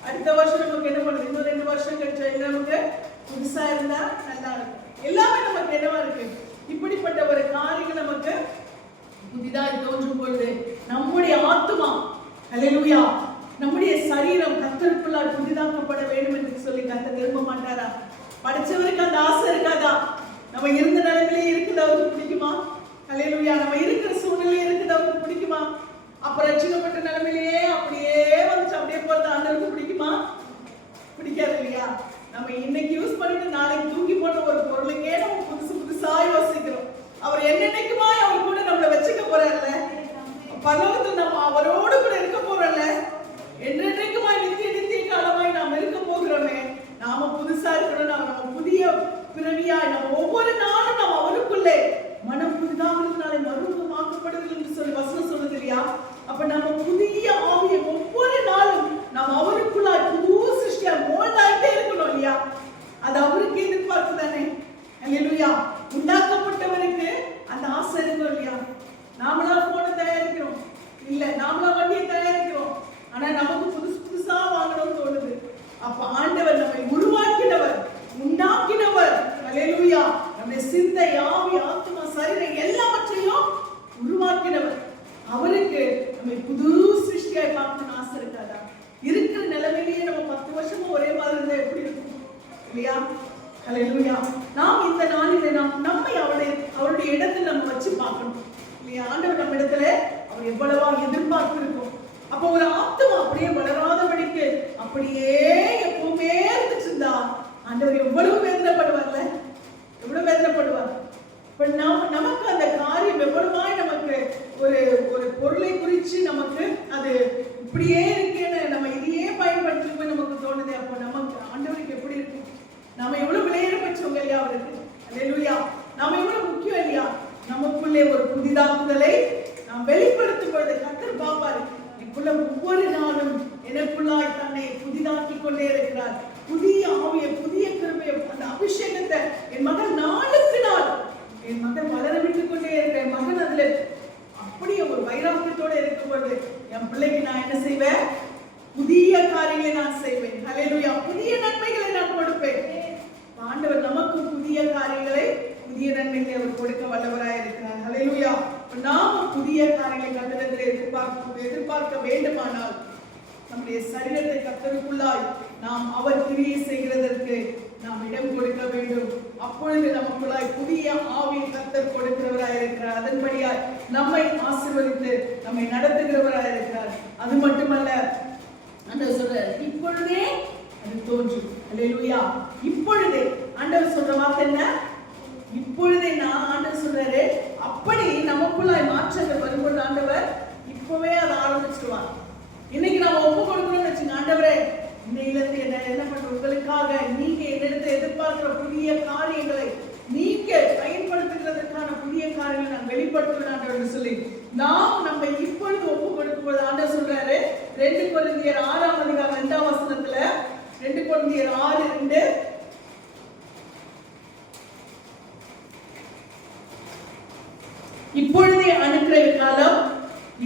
அடுத்த வருஷம் நமக்கு என்ன பண்ணுது? இன்னும் 2 வருஷம் கழிச்சு நமக்கு புதுசா இருந்தா நல்லா இருக்கும். எல்லாமே நமக்கு என்னவா இருக்கு? இப்படிப்பட்ட ஒரு காரியங்கள் நமக்கு புதிதாய் தோன்றும் பொழுது நம்முடைய ஆத்துமா, அல்லேலூயா, நம்முடைய சரீரம் கர்த்தருக்குள்ளால் புதிதாக்கப்பட வேண்டும் என்று சொல்லி கர்த்தர் விரும்ப மாட்டாரா? படைச்சவருக்கு அந்த ஆசை இருக்காதா? நம்ம இருந்த நிலைமையிலே இருக்குது அவருக்கு பிடிக்குமா? ஹல்லேலூயா. நம்ம இருக்கிற சூழ்நிலையிலே இருக்குது அவருக்கு பிடிக்குமா? அப்ப ரட்சிக்கப்பட்ட நிலைமையிலேயே அப்படியே வந்துச்சு அப்படியே போறது ஆண்டவருக்கு பிடிக்குமா? பிடிக்காது இல்லையா? நம்ம இன்னைக்கு யூஸ் பண்ணிட்டு நாளைக்கு தூக்கி போட்ட ஒரு பொருளுக்கே நம்ம புதுசு புதுசா யோசிக்கிறோம். அவர் என்னென்னைக்குமா அவர் கூட நம்மளை வச்சுக்க போறாருல்ல, பரலோகத்தில் நம்ம அவரோடு கூட இருக்க போறோம்ல, என்னென்னைக்குமா நித்திய நித்திய காலமாய் நாம் இருக்க போகிறோமே. நாம புதுசா இருக்கணும், நம்ம புதிய பிறவியாய் நம்ம ஒவ்வொரு நாளும் நாம் அவருக்குள்ளே மனம் புதிதாகிறதுனால மறுரூபமாக்கப்படுகிறது என்று சொல்லி வசனம் சொல்லுது இல்லையா? அப்ப நம்ம புதிய ஆவியை ஒவ்வொரு நாளும் நாம் அவருக்குள்ளாய் புது சிருஷ்டியா மோல்டாயிட்டே இருக்கணும் இல்லையா? அது அவருக்கு எதிர்பார்ப்பு தானே. ஹல்லேலூயா. உண்டாக்கப்பட்டவருக்கு அந்த ஆசை இருக்கும் இல்லையா? நாமளா போன தயாரிக்கிறோம் இல்ல, நாமளா வண்டியை தயாரிக்கிறோம், ஆனா நமக்கு புதுசு புதுசா வாங்கணும்னு தோணுது. அப்ப ஆண்டவர் நம்மை உருவாக்கினவர், உண்டாக்கினவர். ஹல்லேலூயா. நம்முடைய சிந்தை, ஆவி, ஆத்மா, சரீரம் எல்லாவற்றையும் உருவாக்கினவர். அவருக்கு நம்மை புது சிருஷ்டியாய் பார்க்கணும்னு ஆசை இருக்காதா? இருக்கிற நிலைமையிலேயே நம்ம 10 வருஷமா ஒரே மாதிரி இருந்தா எப்படி இருக்கும் இல்லையா? ஹல்லேலூயா. நாம் இந்த நாளிலே நம்மை அவருடைய இடத்துல நம்ம வச்சு பார்க்கணும் இல்லையா? ஆண்டவர் நம்ம இடத்துல அவர் எவ்வளவா எதிர்பார்ப்பு இருக்கும். அப்ப ஒரு ஆத்மா அப்படியே வளராதபடிக்கு அப்படியே எப்பவுமே இருந்துச்சுன்னா ஆண்டவர் எவ்வளவு வேதனைப்படுவார்ல, எவ்வளவு வேதனைப்படுவார். இப்ப நமக்கு அந்த காரியம் எவ்வளவாய் நமக்கு ஒரு பொருளை குறிச்சு நமக்கு அது இப்படியே இருக்கேன்னு நம்ம இதையே பயன்படுத்தி நமக்கு தோணுது. அப்ப நமக்கு ஆண்டவருக்கு எப்படி இருக்கும்? நாம எவ்வளவு விலையேற பெற்றவங்க இல்லையா அவருக்கு? அல்லேலூயா. நாம எவ்வளவு முக்கியம் இல்லையா? நமக்குள்ளே ஒரு புதிதாக்குதலை நாம் வெளிப்படுத்தும் பொழுது கர்த்தர் பாப்பாரு, இப்புள்ள ஒவ்வொரு நாளும் எனக்குள்ளாய் தன்னை புதிதாக்கி கொண்டே இருக்கிறார். புதிய ஆவிய, புதிய கிருபையை, அந்த அபிஷேகத்தை என் மகன் நாளுக்கு நாள் என் மகன் வளர விட்டு கொண்டே இருக்கிற என் மகன் அதுல அப்படியே ஒரு வைராக்கியத்தோட இருக்கும் பொழுது என் பிள்ளைக்கு நான் என்ன செய்வேன்? புதிய காரியங்களை நான் செய்வேன். ஹல்லேலூயா. புதிய நன்மைகளை நான் கொடுப்பேன். ஆண்டவர் நமக்கு புதிய காரியங்களை, புதிய நன்மைகளை அவர் கொடுக்க வல்லவராய் இருக்கிறார். ஹல்லேலூயா. நாம புதிய காரியங்களை கர்த்தரிடத்தில் எதிர்பார்க்க வேண்டுமானால் நம்முடைய சரீரத்தை கர்த்தருக்குள்ளாய் நாம் அவர் கிரியை செய்கிறதற்கு நாம் இடம் கொடுக்க வேண்டும். அப்பொழுது நமக்குள்ளாய் புதிய ஆவியை கர்த்தர் கொடுக்கிறவராய் இருக்கிறார். அதன்படியாய் நம்மை ஆசீர்வதித்து நம்மை நடத்துகிறவராய் இருக்கிறார். அது மட்டுமல்ல, ஆண்டவர் சொல்றார், இப்பொழுதே அது தோன்றும். அல்லேலூயா. இப்பொழுதே ஆண்டவர் சொல்ற வார்த்தை என்ன? இப்பொழுதே. நான் ஆண்டவர் சொல்றாரு, அப்படி நமக்குள்ளாய் மாற்றங்கள் வரும்போது ஆண்டவர் இப்பவே அதை ஆரம்பிச்சிருவார். இன்னைக்கு நம்ம ஒப்பு கொடுக்கணும்னு வச்சுங்க, ஆண்டவரே இன்னையிலிருந்து என்ன பண்ற உங்களுக்காக நீங்க என்னிடத்தை எதிர்பார்க்கிற புதிய காரியங்களை நீங்க பயன்படுத்துகிறதுக்கான புதிய காரியங்களை நான் வெளிப்படுத்துவேன் ஆண்டவர் சொல்லி நாம் நம்ம இப்பொழுது ஒப்பு கொடுக்கும் போது ஆண்டவர் சொல்றாரு, 2 கொரிந்தியர் 6ஆம் அதிகாரம் 2ஆம் வசனத்துல, 2 கொரிந்தியர் 6:2, இப்பொழுதே அனுக்கிரக காலம்,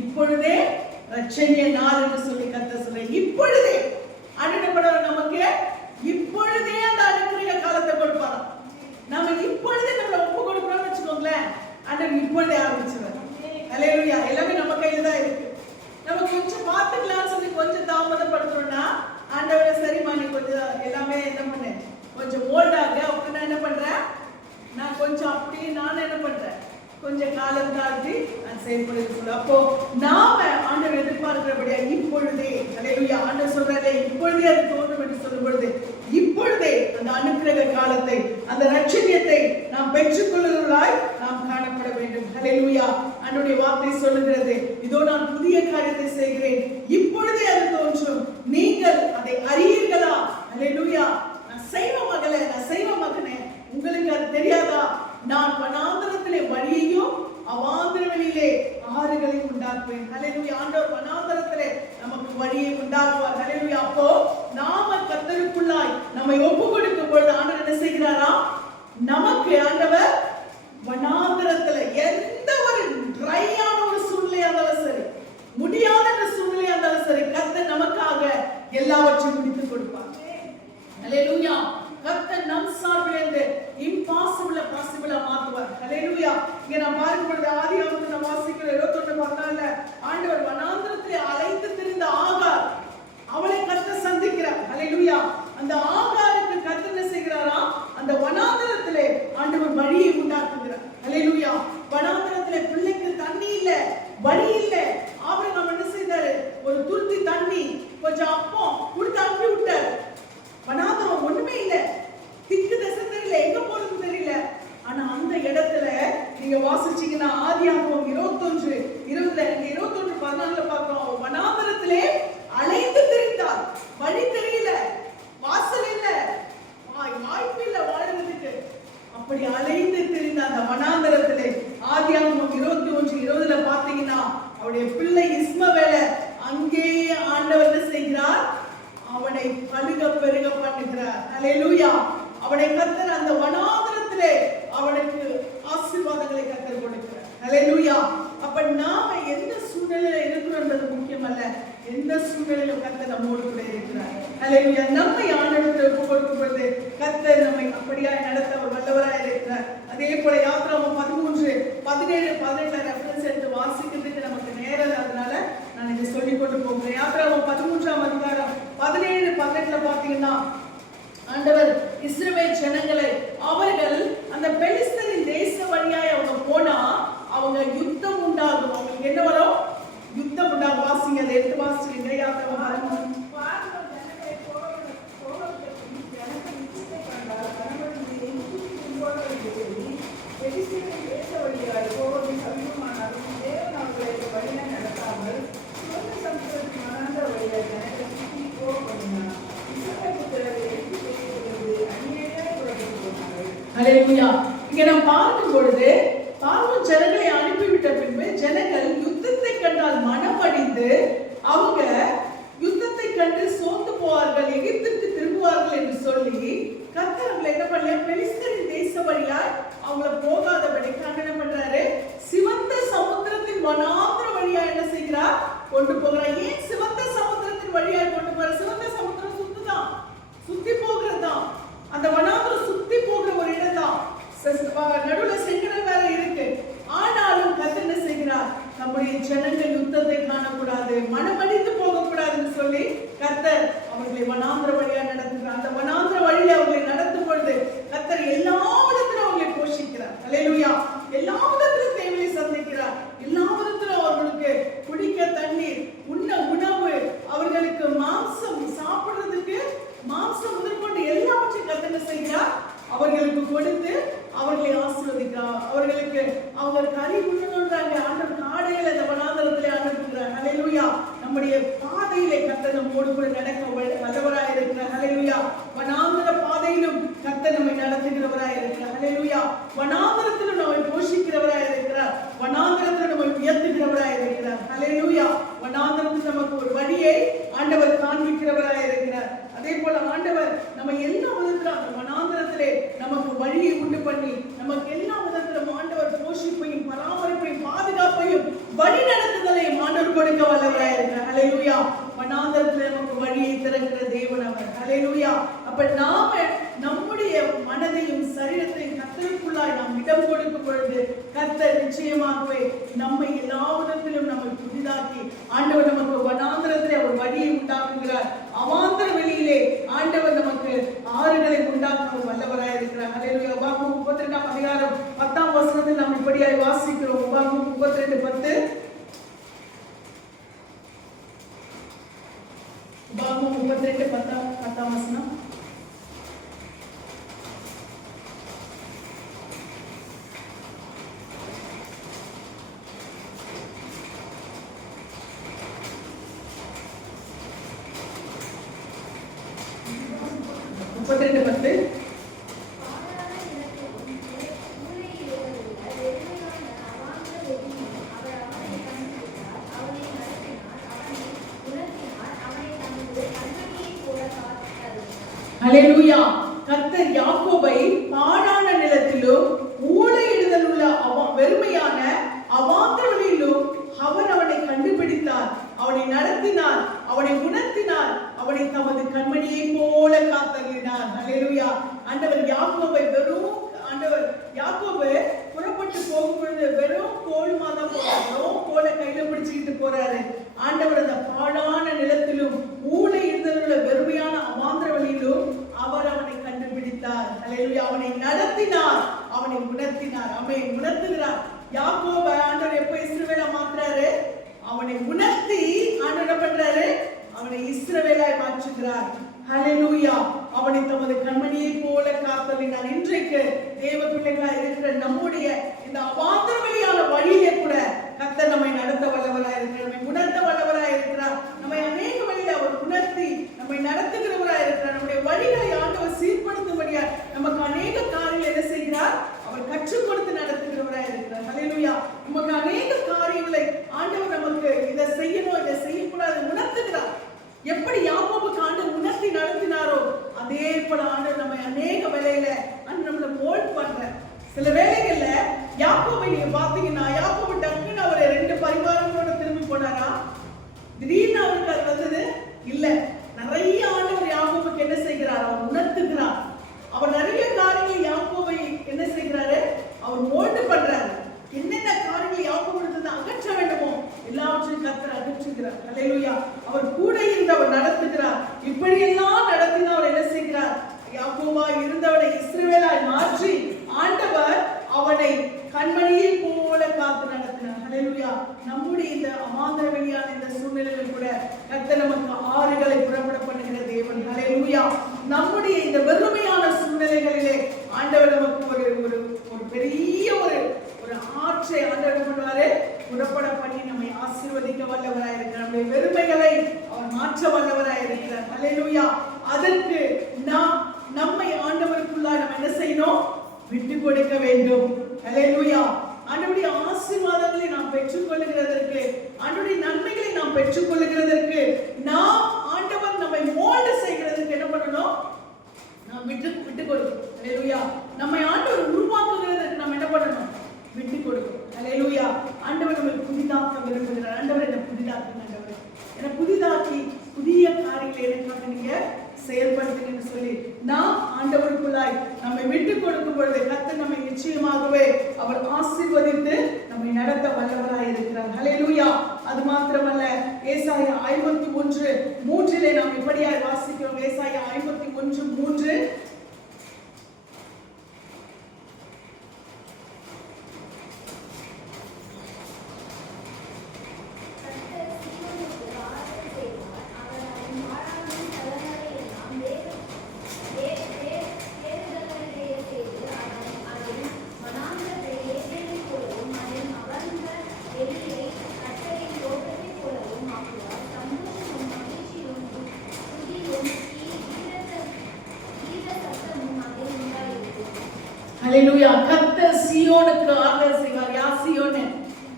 இப்பொழுதே ரட்சணிய நாள் என்று சொல்லி கர்த்தர் சொல்ற. இப்பொழுதே அனுப்பப்படுற நமக்கு இப்பொழுதே அந்த அனுக்கிரக காலத்தை கொடுப்பாராம். நாம இப்பொழுதே நம்மள ஒப்பு கொடுக்கணும்னு வச்சுக்கோங்களேன், ஆண்டவர் இப்பொழுதே ஆரம்பிச்சுவார். அல்லேலூயா. எல்லாமே நம்ம கையில தான் இருக்கு. நம்ம கொஞ்சம் பார்த்துக்கலாம்னு சொல்லி கொஞ்சம் தாமதப்படுத்துறோம்னா ஆண்டவரை சரிமா நீ கொஞ்சம் எல்லாமே என்ன பண்ண கொஞ்சம் ஓல்டாக அப்படின்னா என்ன பண்றேன் நான் கொஞ்சம் அப்படியே நான் என்ன பண்றேன் கொஞ்சம் காலம் தாழ்த்தி நான் செயல்படுறது. அப்போ நாம ஆண்டவர் எதிர்பார்க்கிறபடியா இப்பொழுதே, அல்லேலூயா, ஆண்டவர் சொல்றாரு இப்பொழுதே அது தோன்றும் என்று சொல்லும் பொழுது இப்பொழுதே அந்த அனுக்கிரக காலத்தை, அந்த ரட்சணியத்தை நாம் பெற்றுக்கொள்ளுவதாய் நாம் காணப்பட வேண்டும். அல்லேலூயா. ஆண்டவருடைய வார்த்தை சொல்லுகிறது, இதோ நான் புதிய காரியத்தை செய்கிறேன், இப்பொழுதே அது தோன்றும், நீங்கள் அதை அறியீர்களா? அல்லேலூயா. நான் செய்வ மகளே, நான் செய்வ மகனே, உங்களுக்கு அது தெரியாதா? நான் வனாந்தரத்திலே வழியையும் அவாந்தர வெளியிலே ஆறுகளையும் உண்டாக்குவேன். ஹல்லேலூயா. ஆண்டவர் வனாந்தரத்திலே நமக்கு வழியை உண்டாக்குவார். ஹல்லேலூயா. அப்போ நாம கர்த்தருக்குள்ளாய் நம்மை ஒப்பு கொடுக்கும் பொழுது ஆண்டவர் என்ன செய்கிறாரா? நமக்கு ஆண்டவர் வனாந்தரத்துல எந்த ஒரு ட்ரையான ஒரு சூழ்நிலையா இருந்தாலும் சரி, முடியாத சூழ்நிலையா இருந்தாலும் சரி, கர்த்தர் நமக்காக எல்லாவற்றையும் முடித்து கொடுப்பார். ஹல்லேலூயா. கர்த்தர் நம் சார்பிலிருந்து இம்பாசிபிள பாசிபிளா மாத்துவார். ஹல்லேலூயா. இங்க நான் பார்க்கும்போது ஆதியாகமத்தில் நான் வாசிக்கிற 21:14 ஆண்டவர் வனாந்தரத்திலே அலைந்து திரிந்த ஆகார், அவளை கர்த்தர் சந்திக்கிறார். ஹல்லேலூயா. அந்த ஆகாருக்கு கர்த்தர் என்ன செய்கிறாரா? அந்த வனாந்தரத்திலே ஆண்டவர் வழியை இடத்துல நீங்க வாசிச்சீங்கன்னா ஆதியாகமம் 21:14 பார்க்கிறோம். வனாந்தரத்திலே அலைந்து திரிந்தார். வழி தெரியல, வாசல் இல்ல, வாய்ப்பு இல்ல வாழ்றதுக்கு. அப்படி அலைந்து திரிந்த அந்த வனாந்தரத்திலே ஆதியாகமம் 21:20 பாத்தீங்கன்னா அவருடைய பிள்ளை இஸ்மவேலை அங்கேயே ஆண்டவர் என்ன செய்கிறார்? அவனை பழுக பெருக பண்ணுகிறார். அல்லேலூயா. அவனை கர்த்தர் அந்த வனாந்தரத்திலே அவனுக்கு ஆசீர்வாதங்களை கர்த்தர் கொடுக்கிறார். அல்லேலூயா. அப்ப நாம எந்த சூழ்நிலையில இருக்கிறோம்ன்றது முக்கியம் அல்ல, எந்த சூழ்நிலையிலும் கர்த்தர் நம்மோடு கூட இருக்கிறார். அல்லேலூயா. நம்மை ஆண்டவருக்கு ஒப்பு கொடுக்கும் பொழுது கர்த்தர் நம்மை அப்படியாய் நடத்த வல்லவராய் இருக்கிறார். அதே போல யாத்திராகமம் 13:17-18 ரெஃபரன்ஸ் எடுத்து வாசிக்கிறதுக்கு நமக்கு நேரம் இல்லாதனால நான் இதை சொல்லிக் கொண்டு போகிறேன். யாத்திராகமம் 13:17-18 பாத்தீங்கன்னா ஆண்டவர் இஸ்ரவேல் ஜனங்களை அவர்கள் அந்த பெலிஸ்தரின் தேச வழியாய் அவங்க போனா அவங்க யுத்தம் உண்டாகும். அவங்களுக்கு என்ன வரும்? யுத்தம் உண்டாகும். வாசிங்க, அதை எடுத்து வாசிங்க. யாத்திராகமம் அல்லேலூயா. இங்க நாம் பார்க்கும் பொழுது பார்வோன் ஜனங்களை அனுப்பிவிட்ட பின்பு ஜனங்கள் யுத்தத்தை கண்டால் மனமடிந்து அவங்க யுத்தத்தை கண்டு சோர்ந்து போவார்கள், எகிப்திற்கு திரும்புவார்கள் என்று சொல்லி கர்த்தர் அவங்களை என்ன பண்ணல? பெலிஸ்தரின் தேச வழியாய் அவங்கள போகாதபடிக்கு என்ன பண்றாரு? சிவந்த சமுத்திரத்தின் வனாந்திர வழியா என்ன செய்கிறார்? கொண்டு போகிறார். ஏன் சிவந்த சமுத்திரத்தின் வழியாய் கொண்டு போறார்? சிவந்த சமுத்திரம் சுத்துதான், சுத்தி போகிறதுதான். அந்த வனாந்திரம் சுத்தி போகிற ஒரு இடம் தான். நடுவுல செங்கடல் வேற இருக்கு. ஆனாலும் கர்த்தர் என்ன செய்கிறார்? நம்முடைய ஜனங்கள் யுத்தத்தை காணக்கூடாது, மனமடிந்து போகக்கூடாதுன்னு சொல்லி கர்த்தர் அவர்களை வனாந்திர வழியா நடத்துகிறார். அந்த வனாந்திர வழியில அவர்களை நடத்தும் பொழுது கர்த்தர் எல்லா விதத்திலும் அவர்களை போஷிக்கிறார். அல்லேலூயா. எல்லா விதத்திலும் தேவையை சந்திக்கிறார். எல்லா விதத்திலும் அவர்களுக்கு குடிக்க தண்ணீர், உண்ண உணவு, அவர்களுக்கு மாംസം சாப்பிடுறதுக்கு மாம்சம் முதற்கொண்டு எல்லாவற்றையும் கர்த்தர் செய்கிறார். அவர்களுக்கு கொடுத்து அவர்களை ஆசீர்வதிக்கிறார். அவர்களுக்கு அவங்க கறி உண்ணணும்ன்றாங்க. ஆண்டவர் காடையில இந்த வனாந்தரத்திலே அனுப்புகிறார். அல்லேலூயா. நம்முடைய பாதையிலே கர்த்தர் நம்மோடு கூட நடக்க வல்லவராய் இருக்கிறார். அல்லேலூயா. வனாந்தர பாதையிலும் கர்த்தர் நம்மை நடத்துகிறவராய் இருக்கிறார். அல்லேலூயா. வனாந்தரத்திலும் நம்மை போஷிக்கிறவராய் இருக்கிறார். வனாந்தரத்திலும் நம்மை உயர்த்துகிறவராய் இருக்கிறார். அல்லேலூயா. வனாந்தரத்தில் நமக்கு ஒரு வழியை ஆண்டவர் காண்பிக்கிறவராய் இருக்கிறார். அதே போல ஆண்டவர் நம்ம எல்லா விதத்திலும் அந்த வனாந்தரத்திலே நமக்கு வழியை உண்டு பண்ணி நமக்கு எல்லா விதத்திலும் ஆண்டவர் போஷிப்பையும் பராமரிப்பையும் பாதுகாப்பையும் வழி நடத்துதலையும் ஆண்டவர் கொடுக்க வல்லவராய் இருக்கிறார். அல்லேலூயா. வனாந்தரத்திலே நமக்கு வழியை திறக்கிற தேவன் அவர். அல்லேலூயா. அப்ப நாம நம்முடைய மனதையும் சரீரத்தையும் கர்த்தருக்குள்ளாய் நாம் இடம் கொடுக்கும் பொழுது கர்த்தர் நிச்சயமாகவே நம்மை எல்லா விதத்திலும் நம்மை புதிதாக்கி ஆண்டவர் நமக்கு வனாந்தரத்திலே ஒரு வழியை உண்டாக்குகிறார். அவாந்தர வெளியிலே ஆண்டவர் நமக்கு ஆறுகளை உண்டாக்க வல்லவராய் இருக்கிறார். அல்லேலூயா. உபாகமம் 32:10 நாம் இப்படியாய் வாசிக்கிறோம். உபாகமம் 32:10. உபாகமம் 32:10 32:10. அல்லேலூயா. கர்த்தர் யாக்கோபை பாழான நிலத்திலும் ஊளையிடுதல் உள்ள வெறுமையான அவாந்தர வழியிலும் அவர் அவனை கண்டுபிடித்தார், அவனை நடத்தினார், அவனை உணர்த்தினார், அவனை தமது கண்மணியை போல காத்தருளினார். அல்லேலூயா. ஆண்டவர் யாக்கோபை யாக்கோபு புறப்பட்டு போகும் பொழுது வெறும் கோலுமா தான் போறாரு, வெறும் கோலை கையில பிடிச்சுக்கிட்டு போறாரு. ஆண்டவர் அந்த பாழான நிலத்திலும் ஊழை இருந்தலுள்ள வெறுமையான அவாந்தர வழியிலும் அவர் அவனை கண்டுபிடித்தார். அல்லேலூயா. அவனை நடத்தினார், அவனை உணர்த்தினார். ஆமென். உணர்த்துகிறார். யாக்கோபு ஆண்டவர் எப்ப இஸ்ரவேலா மாத்துறாரு? அவனை உணர்த்தி ஆண்டவர் என்ன பண்றாரு? அவனை இஸ்ரவேலாய் மாற்றுகிறார். ஹல்லேலூயா. அவனை தமது கண்மணியை போல காத்தலினார். இன்றைக்கு தேவ பிள்ளைகளாக இருக்கிற நம்முடைய இந்த அவாந்தர வெளியான வழியிலே கூட கர்த்தர் நம்மை நடத்த வல்லவராய் இருக்கிறார், நம்மை உணர்த்த வல்லவராய் இருக்கிறார். நம்மை அநேக வழியில அவர் உணர்த்தி நம்மை நடத்துகிறவராய் இருக்கிறார். நம்முடைய வழிகளை ஆண்டவர் சீர்படுத்தும்படியா நமக்கு அநேக காரியங்கள் என்ன செய்கிறார், அவர் கற்றுக் கொடுத்து நடத்துகிறவராய் இருக்கிறார். ஹல்லேலூயா. நமக்கு அநேக காரியங்களை ஆண்டவர் நமக்கு இதை செய்யணும் இதை செய்யக்கூடாது உணர்த்துகிறார். எப்படி யாக்கோபுக்கு ஆண்டவர் உணர்த்தி நடத்தினாரோ அதே போல ஆண்டவர் நம்மை அநேக வேளையில நம்மளை மோல்ட் பண்ற. சில வேளைகள்ல யாக்கோபை நீங்க பாத்தீங்கன்னா யாக்கோபு டக்குன்னு அவரை 2 பரிவாரங்களோட திரும்பி போனாரா? திடீர்னு அவருக்கு அது வந்தது இல்ல. நிறைய ஆண்டவர் யாக்கோபுக்கு என்ன செய்கிறார், அவர் உணர்த்துகிறார். அவர் நிறைய காரியங்கள் யாக்கோபை என்ன செய்கிறாரு, அவர் மோல்ட் பண்றாரு. என்னென்ன காரியங்கள் யாக்கோபு அகற்ற வேண்டுமோ எல்லாவற்றையும் கர்த்தர் அகற்றுகிறார். ஹல்லேலூயா. அவர் கூட இருந்து அவர் நடத்துகிறார். இப்படி எல்லாம் நடத்தின அவர் என்ன செய்கிறார், யாக்கோபா இருந்தவனை இஸ்ரவேலாய் மாற்றி ஆண்டவர் அவனை கண்மணியை போல காத்து நடத்தினார். ஹல்லேலூயா. நம்முடைய இந்த அவாந்தர வெளியான இந்த சூழ்நிலையில் கூட கர்த்தர் நமக்கு ஆறுகளை புறப்பட பண்ணுகிற தேவன். ஹல்லேலூயா. நம்முடைய இந்த வெறுமையான சூழ்நிலைகளிலே ஆண்டவர் நமக்கு ஒரு பெரிய ஒரு ஆற்றை ஆண்டவர் பண்ணுவாரு, புறப்பட பண்ணி நம்மை ஆசீர்வதிக்க வல்லவராய் இருக்கிறார். நம்முடைய வெறுமைகளை அவர் மாற்ற வல்லவராய் இருக்கிறார். ஹல்லேலூயா. அதற்கு நம்மை ஆண்டவருக்குள்ளாய் நம்ம என்ன செய்யணும், விட்டு கொடுக்க வேண்டும். ஹல்லேலூயா. ஆண்டவருடைய ஆசீர்வாதங்களை நாம் பெற்றுக் கொள்ளுகிறதற்கு, ஆண்டவருடைய நன்மைகளை நாம் பெற்றுக் கொள்ளுகிறதற்கு, நாம் ஆண்டவர் நம்மை மோல்ட் செய்கிறதுக்கு என்ன பண்ணணும், நாம் விட்டு கொடுக்கணும். ஹல்லேலூயா. நம்மை ஆண்டவர் உருவாக்குகிறதுக்கு நாம் என்ன பண்ணணும், விட்டு கொடுக்கணும். ஹல்லேலூயா. ஆண்டவர் நம்மை புதிதாக்க விரும்புகிறார். ஆண்டவர் என்ன புதிதாக்குங்க, ஆண்டவர் என்ன புதிதாக்கி புதிய காரியங்களை எனக்காக நீங்க செயல்படுத்துங்கன்னு சொல்லி நாம் ஆண்டவருக்குள்ளாய் நம்மை விட்டு கொடுக்கும் பொழுது கர்த்தர் நம்மை நிச்சயமாகவே அவர் ஆசீர்வதித்து நம்மை நடத்த வல்லவராய் இருக்கிறார். ஹல்லேலூயா. அது மாத்திரமல்ல, ஏசாயா 51:3 நாம் இப்படியாய் வாசிக்கிறோம். ஏசாயா 51:3 ஹல்லேலூயா. கர்த்தர் சீயோனுக்கு ஆறுதல் செய்வார். யார் சீயோன்?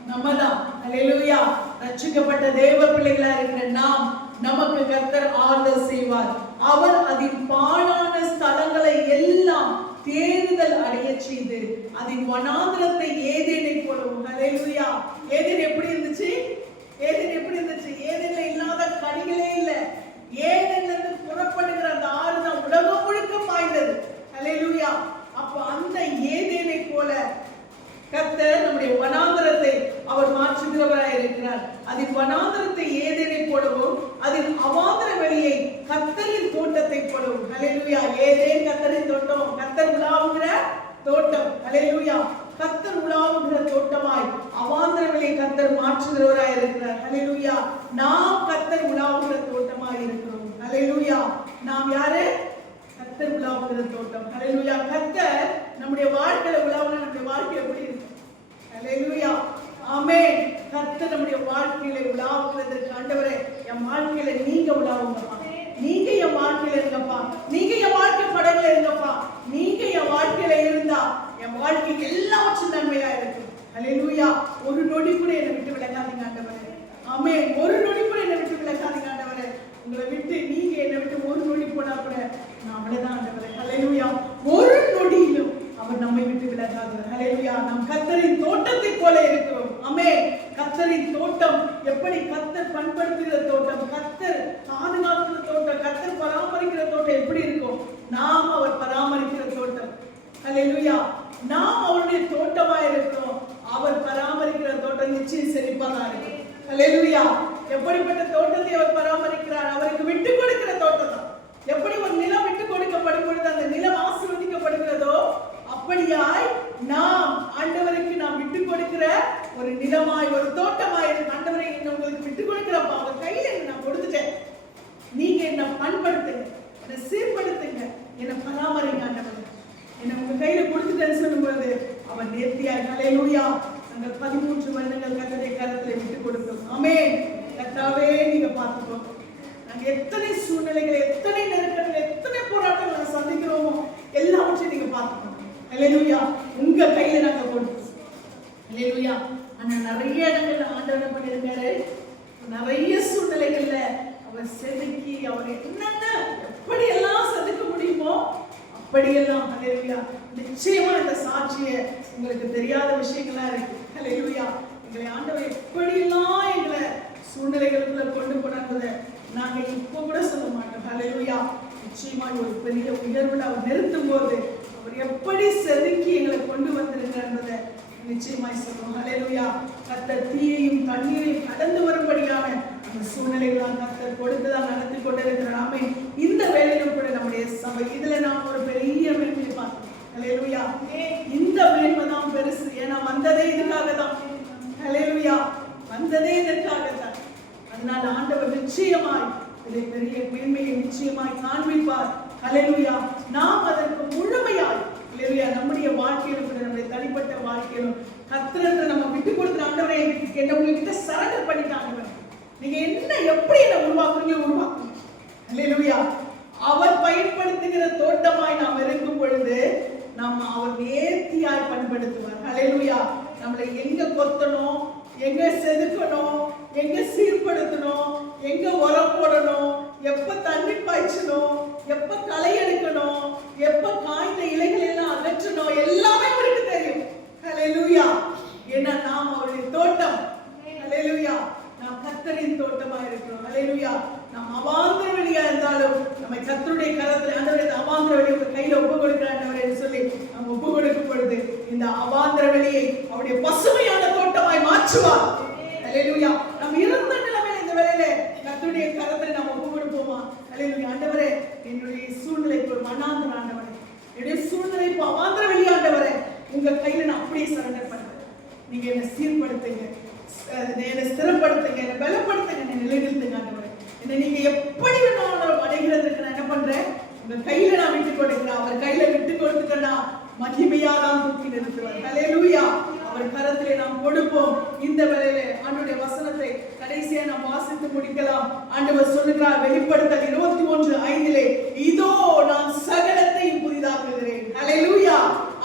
நம்மதான். ஹல்லேலூயா. ரட்சிக்கப்பட்ட தேவ பிள்ளைகளா இருக்கிற நாம், நமக்கு கர்த்தர் ஆறுதல் செய்வார். அவர் அதின் பாழான ஸ்தலங்களை எல்லாம் தேறுதல் அடைய செய்து அதின் வனாந்திரத்தை ஏதேனை போலவும். ஹல்லேலூயா. ஏதேன் எப்படி இருந்துச்சு, ஏதேன் எப்படி இருந்துச்சு, ஏதேன்ல இல்லாத கனிகளே இல்ல. ஏதேன்ல இருந்து புறப்படுகிற அந்த ஆறு தான் உலகம் முழுக்க பாய்ந்தது. ஹல்லேலூயா. அப்ப அந்த ஏதேனை போல கர்த்தர் நம்முடைய வனாந்தரத்தை அவர் மாற்றுகிறவராய் இருக்கிறார். அதில் வனாந்தரத்தை ஏதேனை போலவும் அதில் அவாந்தர வெளியை கர்த்தரின் தோட்டத்தை போலவும். ஹல்லேலூயா. ஏதேன் கர்த்தரின் தோட்டம், கர்த்தர் உலாவுகிற தோட்டம். ஹல்லேலூயா. கர்த்தர் உலாவுகிற தோட்டமாய் அவாந்தர வெளியை கர்த்தர் மாற்றுகிறவராய் இருக்கிறார். ஹல்லேலூயா. நாம் கர்த்தர் உலாவுகிற தோட்டமாய் இருக்கிறோம். ஹல்லேலூயா. நாம் யாரு? கர்த்தர் உலாவுகிற தோட்டம். ஹல்லேலூயா. கர்த்தர் நம்முடைய வாழ்க்கையில உலாவுனா நம்முடைய வாழ்க்கை எப்படி இருக்கும்? ஹல்லேலூயா. ஆமென். கர்த்தர் நம்முடைய வாழ்க்கையில உலாவுகிறதற்கு ஆண்டவரே என் வாழ்க்கையில நீங்க உலாவுங்கப்பா, நீங்க என் வாழ்க்கையில இருங்கப்பா, நீங்க என் வாழ்க்கை படகுல இருங்கப்பா, நீங்க என் வாழ்க்கையில இருந்தா என் வாழ்க்கை எல்லாவற்றும் நன்மையா இருக்கும். ஹல்லேலூயா. ஒரு நொடி கூட என்னை விட்டு விலகாதீங்க ஆண்டவரே. ஆமென். ஒரு நொடி கூட என்னை விட்டு விலகாதீங்க ஆண்டவரே. உங்களை விட்டு நீங்க என்னை விட்டு ஒரு நொடி போனா கூட நான் அவ்வளவுதான் ஆண்டவரே. ஹல்லேலூயா. ஒரு நொடியிலும் அவர் நம்மை விட்டு விலகாதவர். ஹல்லேலூயா. நாம் கர்த்தரின் தோட்டத்தை போல இருக்கிறோம். ஆமென். கர்த்தரின் தோட்டம் எப்படி கர்த்தர் பண்படுத்துகிற தோட்டம், கர்த்தர் பாதுகாக்கிற தோட்டம், கர்த்தர் பராமரிக்கிற தோட்டம் எப்படி இருக்கும்? நாம் அவர் பராமரிக்கிற தோட்டம். ஹல்லேலூயா. நாம் அவருடைய தோட்டமா இருக்கிறோம். அவர் பராமரிக்கிற தோட்டம் நிச்சயம் செழிப்பாக இருக்கும். ஹல்லேலூயா. எப்படிப்பட்ட தோட்டத்தை அவர் பராமரிக்கிறார்? அவருக்கு விட்டு கொடுக்கிற தோட்டம் தான். எப்படி ஒரு நிலம் விட்டு கொடுக்கப்படும் பொழுது அந்த நிலம் ஆசீர்வதிக்கப்படுகிறதோ அப்படியாய் நாம் ஆண்டவருக்கு நாம் விட்டு கொடுக்கிற ஒரு நிலமாய் ஒரு தோட்டமாய் ஆண்டவரை உங்களுக்கு விட்டு கொடுக்கிறப்ப அவர் கையில நான் கொடுத்துட்டேன், நீங்க என்ன பண்படுத்துங்க, என்ன சீர்படுத்துங்க, கையில கொடுத்துட்டேன்னு சொல்லும் பொழுது அவர் நேர்த்தியாய் ஹல்லேலூயா நாங்கள் 13 வருடங்கள் கர்த்தருடைய கரத்துல விட்டு கொடுத்தோம். ஆமென். கர்த்தாவே நீங்க பார்த்துக்கோ. நாங்க எத்தனை சூழ்நிலைகளை, எத்தனை நெருக்கடிகள், எத்தனை போராட்டங்களை சந்திக்கிறோமோ எல்லாவற்றையும் நீங்க பார்த்துக்கோ. ஹல்லேலூயா. உங்க கையில நாங்க கொடுத்தோம். ஹல்லேலூயா. ஆனா நிறைய இடங்கள்ல ஆண்டவர் பண்ணிருக்காரு. நிறைய சூழ்நிலைகள்ல அவர் செதுக்கி அவர் என்னென்ன எப்படி எல்லாம் செதுக்க முடியுமோ அப்படியெல்லாம் ஹல்லேலூயா. நிச்சயமா இந்த சாட்சிய உங்களுக்கு தெரியாத விஷயங்கள்லாம் இருக்கு. ஹல்லேலூயா. எங்களை ஆண்டவர் எப்படியெல்லாம் எங்களை சூழ்நிலைகளுக்குள்ள கொண்டு போனதை நாங்க இப்போ கூட சொல்ல மாட்டோம். ஹல்லேலூயா. நிச்சயமா ஒரு பெரிய உயர்வுல அவர் நிறுத்தும் போது அவர் எப்படி செதுக்கி எங்களை கொண்டு வந்திருக்கிறதை நிச்சயமாய் சொல்லுவோம். ஹல்லேலூயா. கர்த்தர் தீயையும் தண்ணீரையும் கடந்து வரும்படியான அந்த சூழ்நிலைகளால் கர்த்தர் கொடுத்துதான் நடத்தி கொண்டிருக்கிறார். ஆமென். இந்த வேளையிலும் கூட நம்முடைய சபை இதுல நாம் ஒரு பெரிய மேன்மையை பார்த்தோம். ஹல்லேலூயா. இந்த மேன்மை தான் பெருசு. ஏன்னா வந்ததே இதுக்காக தான். ஹல்லேலூயா. வந்ததே இதற்காக தான். அதனால ஆண்டவர் நிச்சயமாய் இதை பெரிய மேன்மையை நிச்சயமாய் காண்பிப்பார். ஹல்லேலூயா. நாம் அதற்கு முழுமையாய் ஹல்லேலூயா நம்முடைய வாழ்க்கையிலும் கூட நம்முடைய தனிப்பட்ட வாழ்க்கையிலும் கர்த்தரை நம்ம விட்டு கொடுக்குற ஆண்டவரை என்ன உங்ககிட்ட சரண்டர் பண்ணிட்டாங்க. நீங்க என்ன எப்படி என்ன உருவாக்குறீங்களோ உருவாக்குங்க. ஹல்லேலூயா. அவர் பயன்படுத்துகிற தோட்டமாய் நாம் இருக்கும் பொழுது நம்ம அவர் நேர்த்தியாய் பயன்படுத்துவார். ஹல்லேலூயா. நம்மளை எங்க கொத்தணும், எங்க செதுக்கணும், எங்க சீர்படுத்தணும், எங்க உரம் போடணும், எப்ப தண்ணி பாய்ச்சணும், எப்ப களை எடுக்கணும், எப்ப காய்ந்த இலைகள் எல்லாம் அகற்றணும், எல்லாமே அவருக்கு தெரியும். ஹல்லேலூயா. ஏன்னா நாம் அவருடைய தோட்டம். ஹல்லேலூயா. நாம் கர்த்தரின் தோட்டமா இருக்கிறோம். ஹல்லேலூயா. நாம் அவாந்திர வெளியா இருந்தாலும் நம்மை கர்த்தருடைய கரத்தில் ஆண்டவரே அவாந்திர வெளியை உங்க கையில ஒப்பு கொடுக்கிறாண்டவரே என்று சொல்லி நாம் ஒப்பு கொடுக்கும் பொழுது இந்த அவாந்திர வெளியை அவருடைய பசுமையான தோட்டமாய் மாற்றுவார். ஹல்லேலூயா. நாம் இருந்த நிலைமையில இந்த வேளையில கர்த்தருடைய கரத்தில் நாம் ஒப்பு கொடுப்போமா? ஹல்லேலூயா. ஆண்டவரே என்னுடைய சூழ்நிலைக்கு ஒரு மனாந்திர ஆண்டவரே, என்னுடைய சூழ்நிலைக்கு அவாந்திர வெளி ஆண்டவரே உங்க கையில நான் அப்படியே சரண்டர் பண்றேன். நீங்க என்ன சீர்படுத்துங்க, என்னை ஸ்திரப்படுத்துங்க, என்னை பலப்படுத்துங்க, என்னை நிலைநிறுத்துங்க ஆண்டவரே. என்னை நீங்க எப்படி வேணாலும் அடைகிறதுக்கு நான் என்ன பண்றேன்? உங்க கையில நான் விட்டு கொடுக்கிறேன். அவர் கையில விட்டு கொடுத்துட்டேன்னா மகிமையா தான் தூக்கி நிறுத்துவார். ஹல்லேலூயா. அவர் கரத்திலே நாம் கொடுப்போம். இந்த வேளையிலே ஆண்டவருடைய வசனத்தை கடைசியா நாம் வாசித்து முடிக்கலாம். ஆண்டவர் சொல்லுகிறார் வெளிப்படுத்தல் 21:5 இதோ நான் சகலத்தையும் புதிதாக்குகிறேன். ஹல்லேலூயா.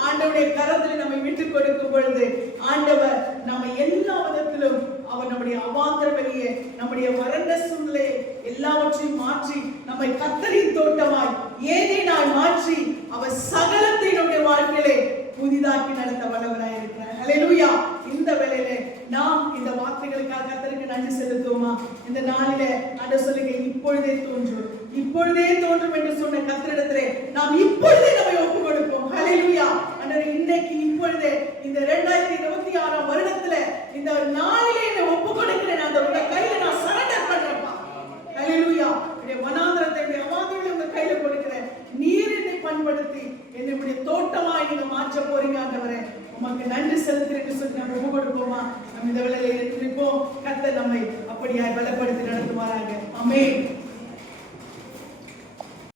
ஆண்டவருடைய கரத்திலே நம்மை விட்டு கொடுக்கும் பொழுது ஆண்டவர் நம்ம எல்லா விதத்திலும் அவர் நம்முடைய அவாந்திர வெளியே, நம்முடைய வறண்ட சூழ்நிலை எல்லாவற்றையும் மாற்றி நம்மை கர்த்தரின் தோட்டமாய் ஏதேனாய் மாற்றி அவர் சகலத்தை நம்முடைய வாழ்க்கையிலே புதிதாக்கி நடத்த வல்லவராய் இருக்கிறார். ஹல்லேலூயா. இந்த வேளையிலே நாம் இந்த வார்த்தைகளுக்காக கர்த்தருக்கு நன்றி செலுத்துவோமா? இந்த நாளிலே ஆண்டவர் சொல்லுங்க இப்பொழுதே தோன்றும், இப்பொழுதே தோன்றும் என்று சொன்ன கர்த்தரிடத்திலே நாம் இப்பொழுதே நம்மை ஒப்பு கொடுப்போம். ஹல்லேலூயா. ஆண்டவரே இன்னைக்கு இப்பொழுதே இந்த 2026 வருடத்துல இந்த நாளிலே என்னை ஒப்பு கொடுக்கிறேன். அந்த உங்க கையில நான் சரண்டர் பண்றேன்ப்பா. ஹல்லேலூயா. என்னுடைய வனாந்திரத்தை என்னுடைய அவாந்திரத்தை உங்க கையில கொடுக்கிறேன். நீர் என்னை பண்படுத்தி என்னுடைய தோட்டமாய் நீங்க மாற்ற போறீங்க ஆண்டவரே. உமக்கு நன்றி செலுத்துறேன்னு சொல்லி நம்ம ஒப்பு கொடுப்போமா? நம்ம இந்த வேளையில இருப்போம். கர்த்தர் நம்மை அப்படியாய் பலப்படுத்தி நடத்துவாராங்க. ஆமென்.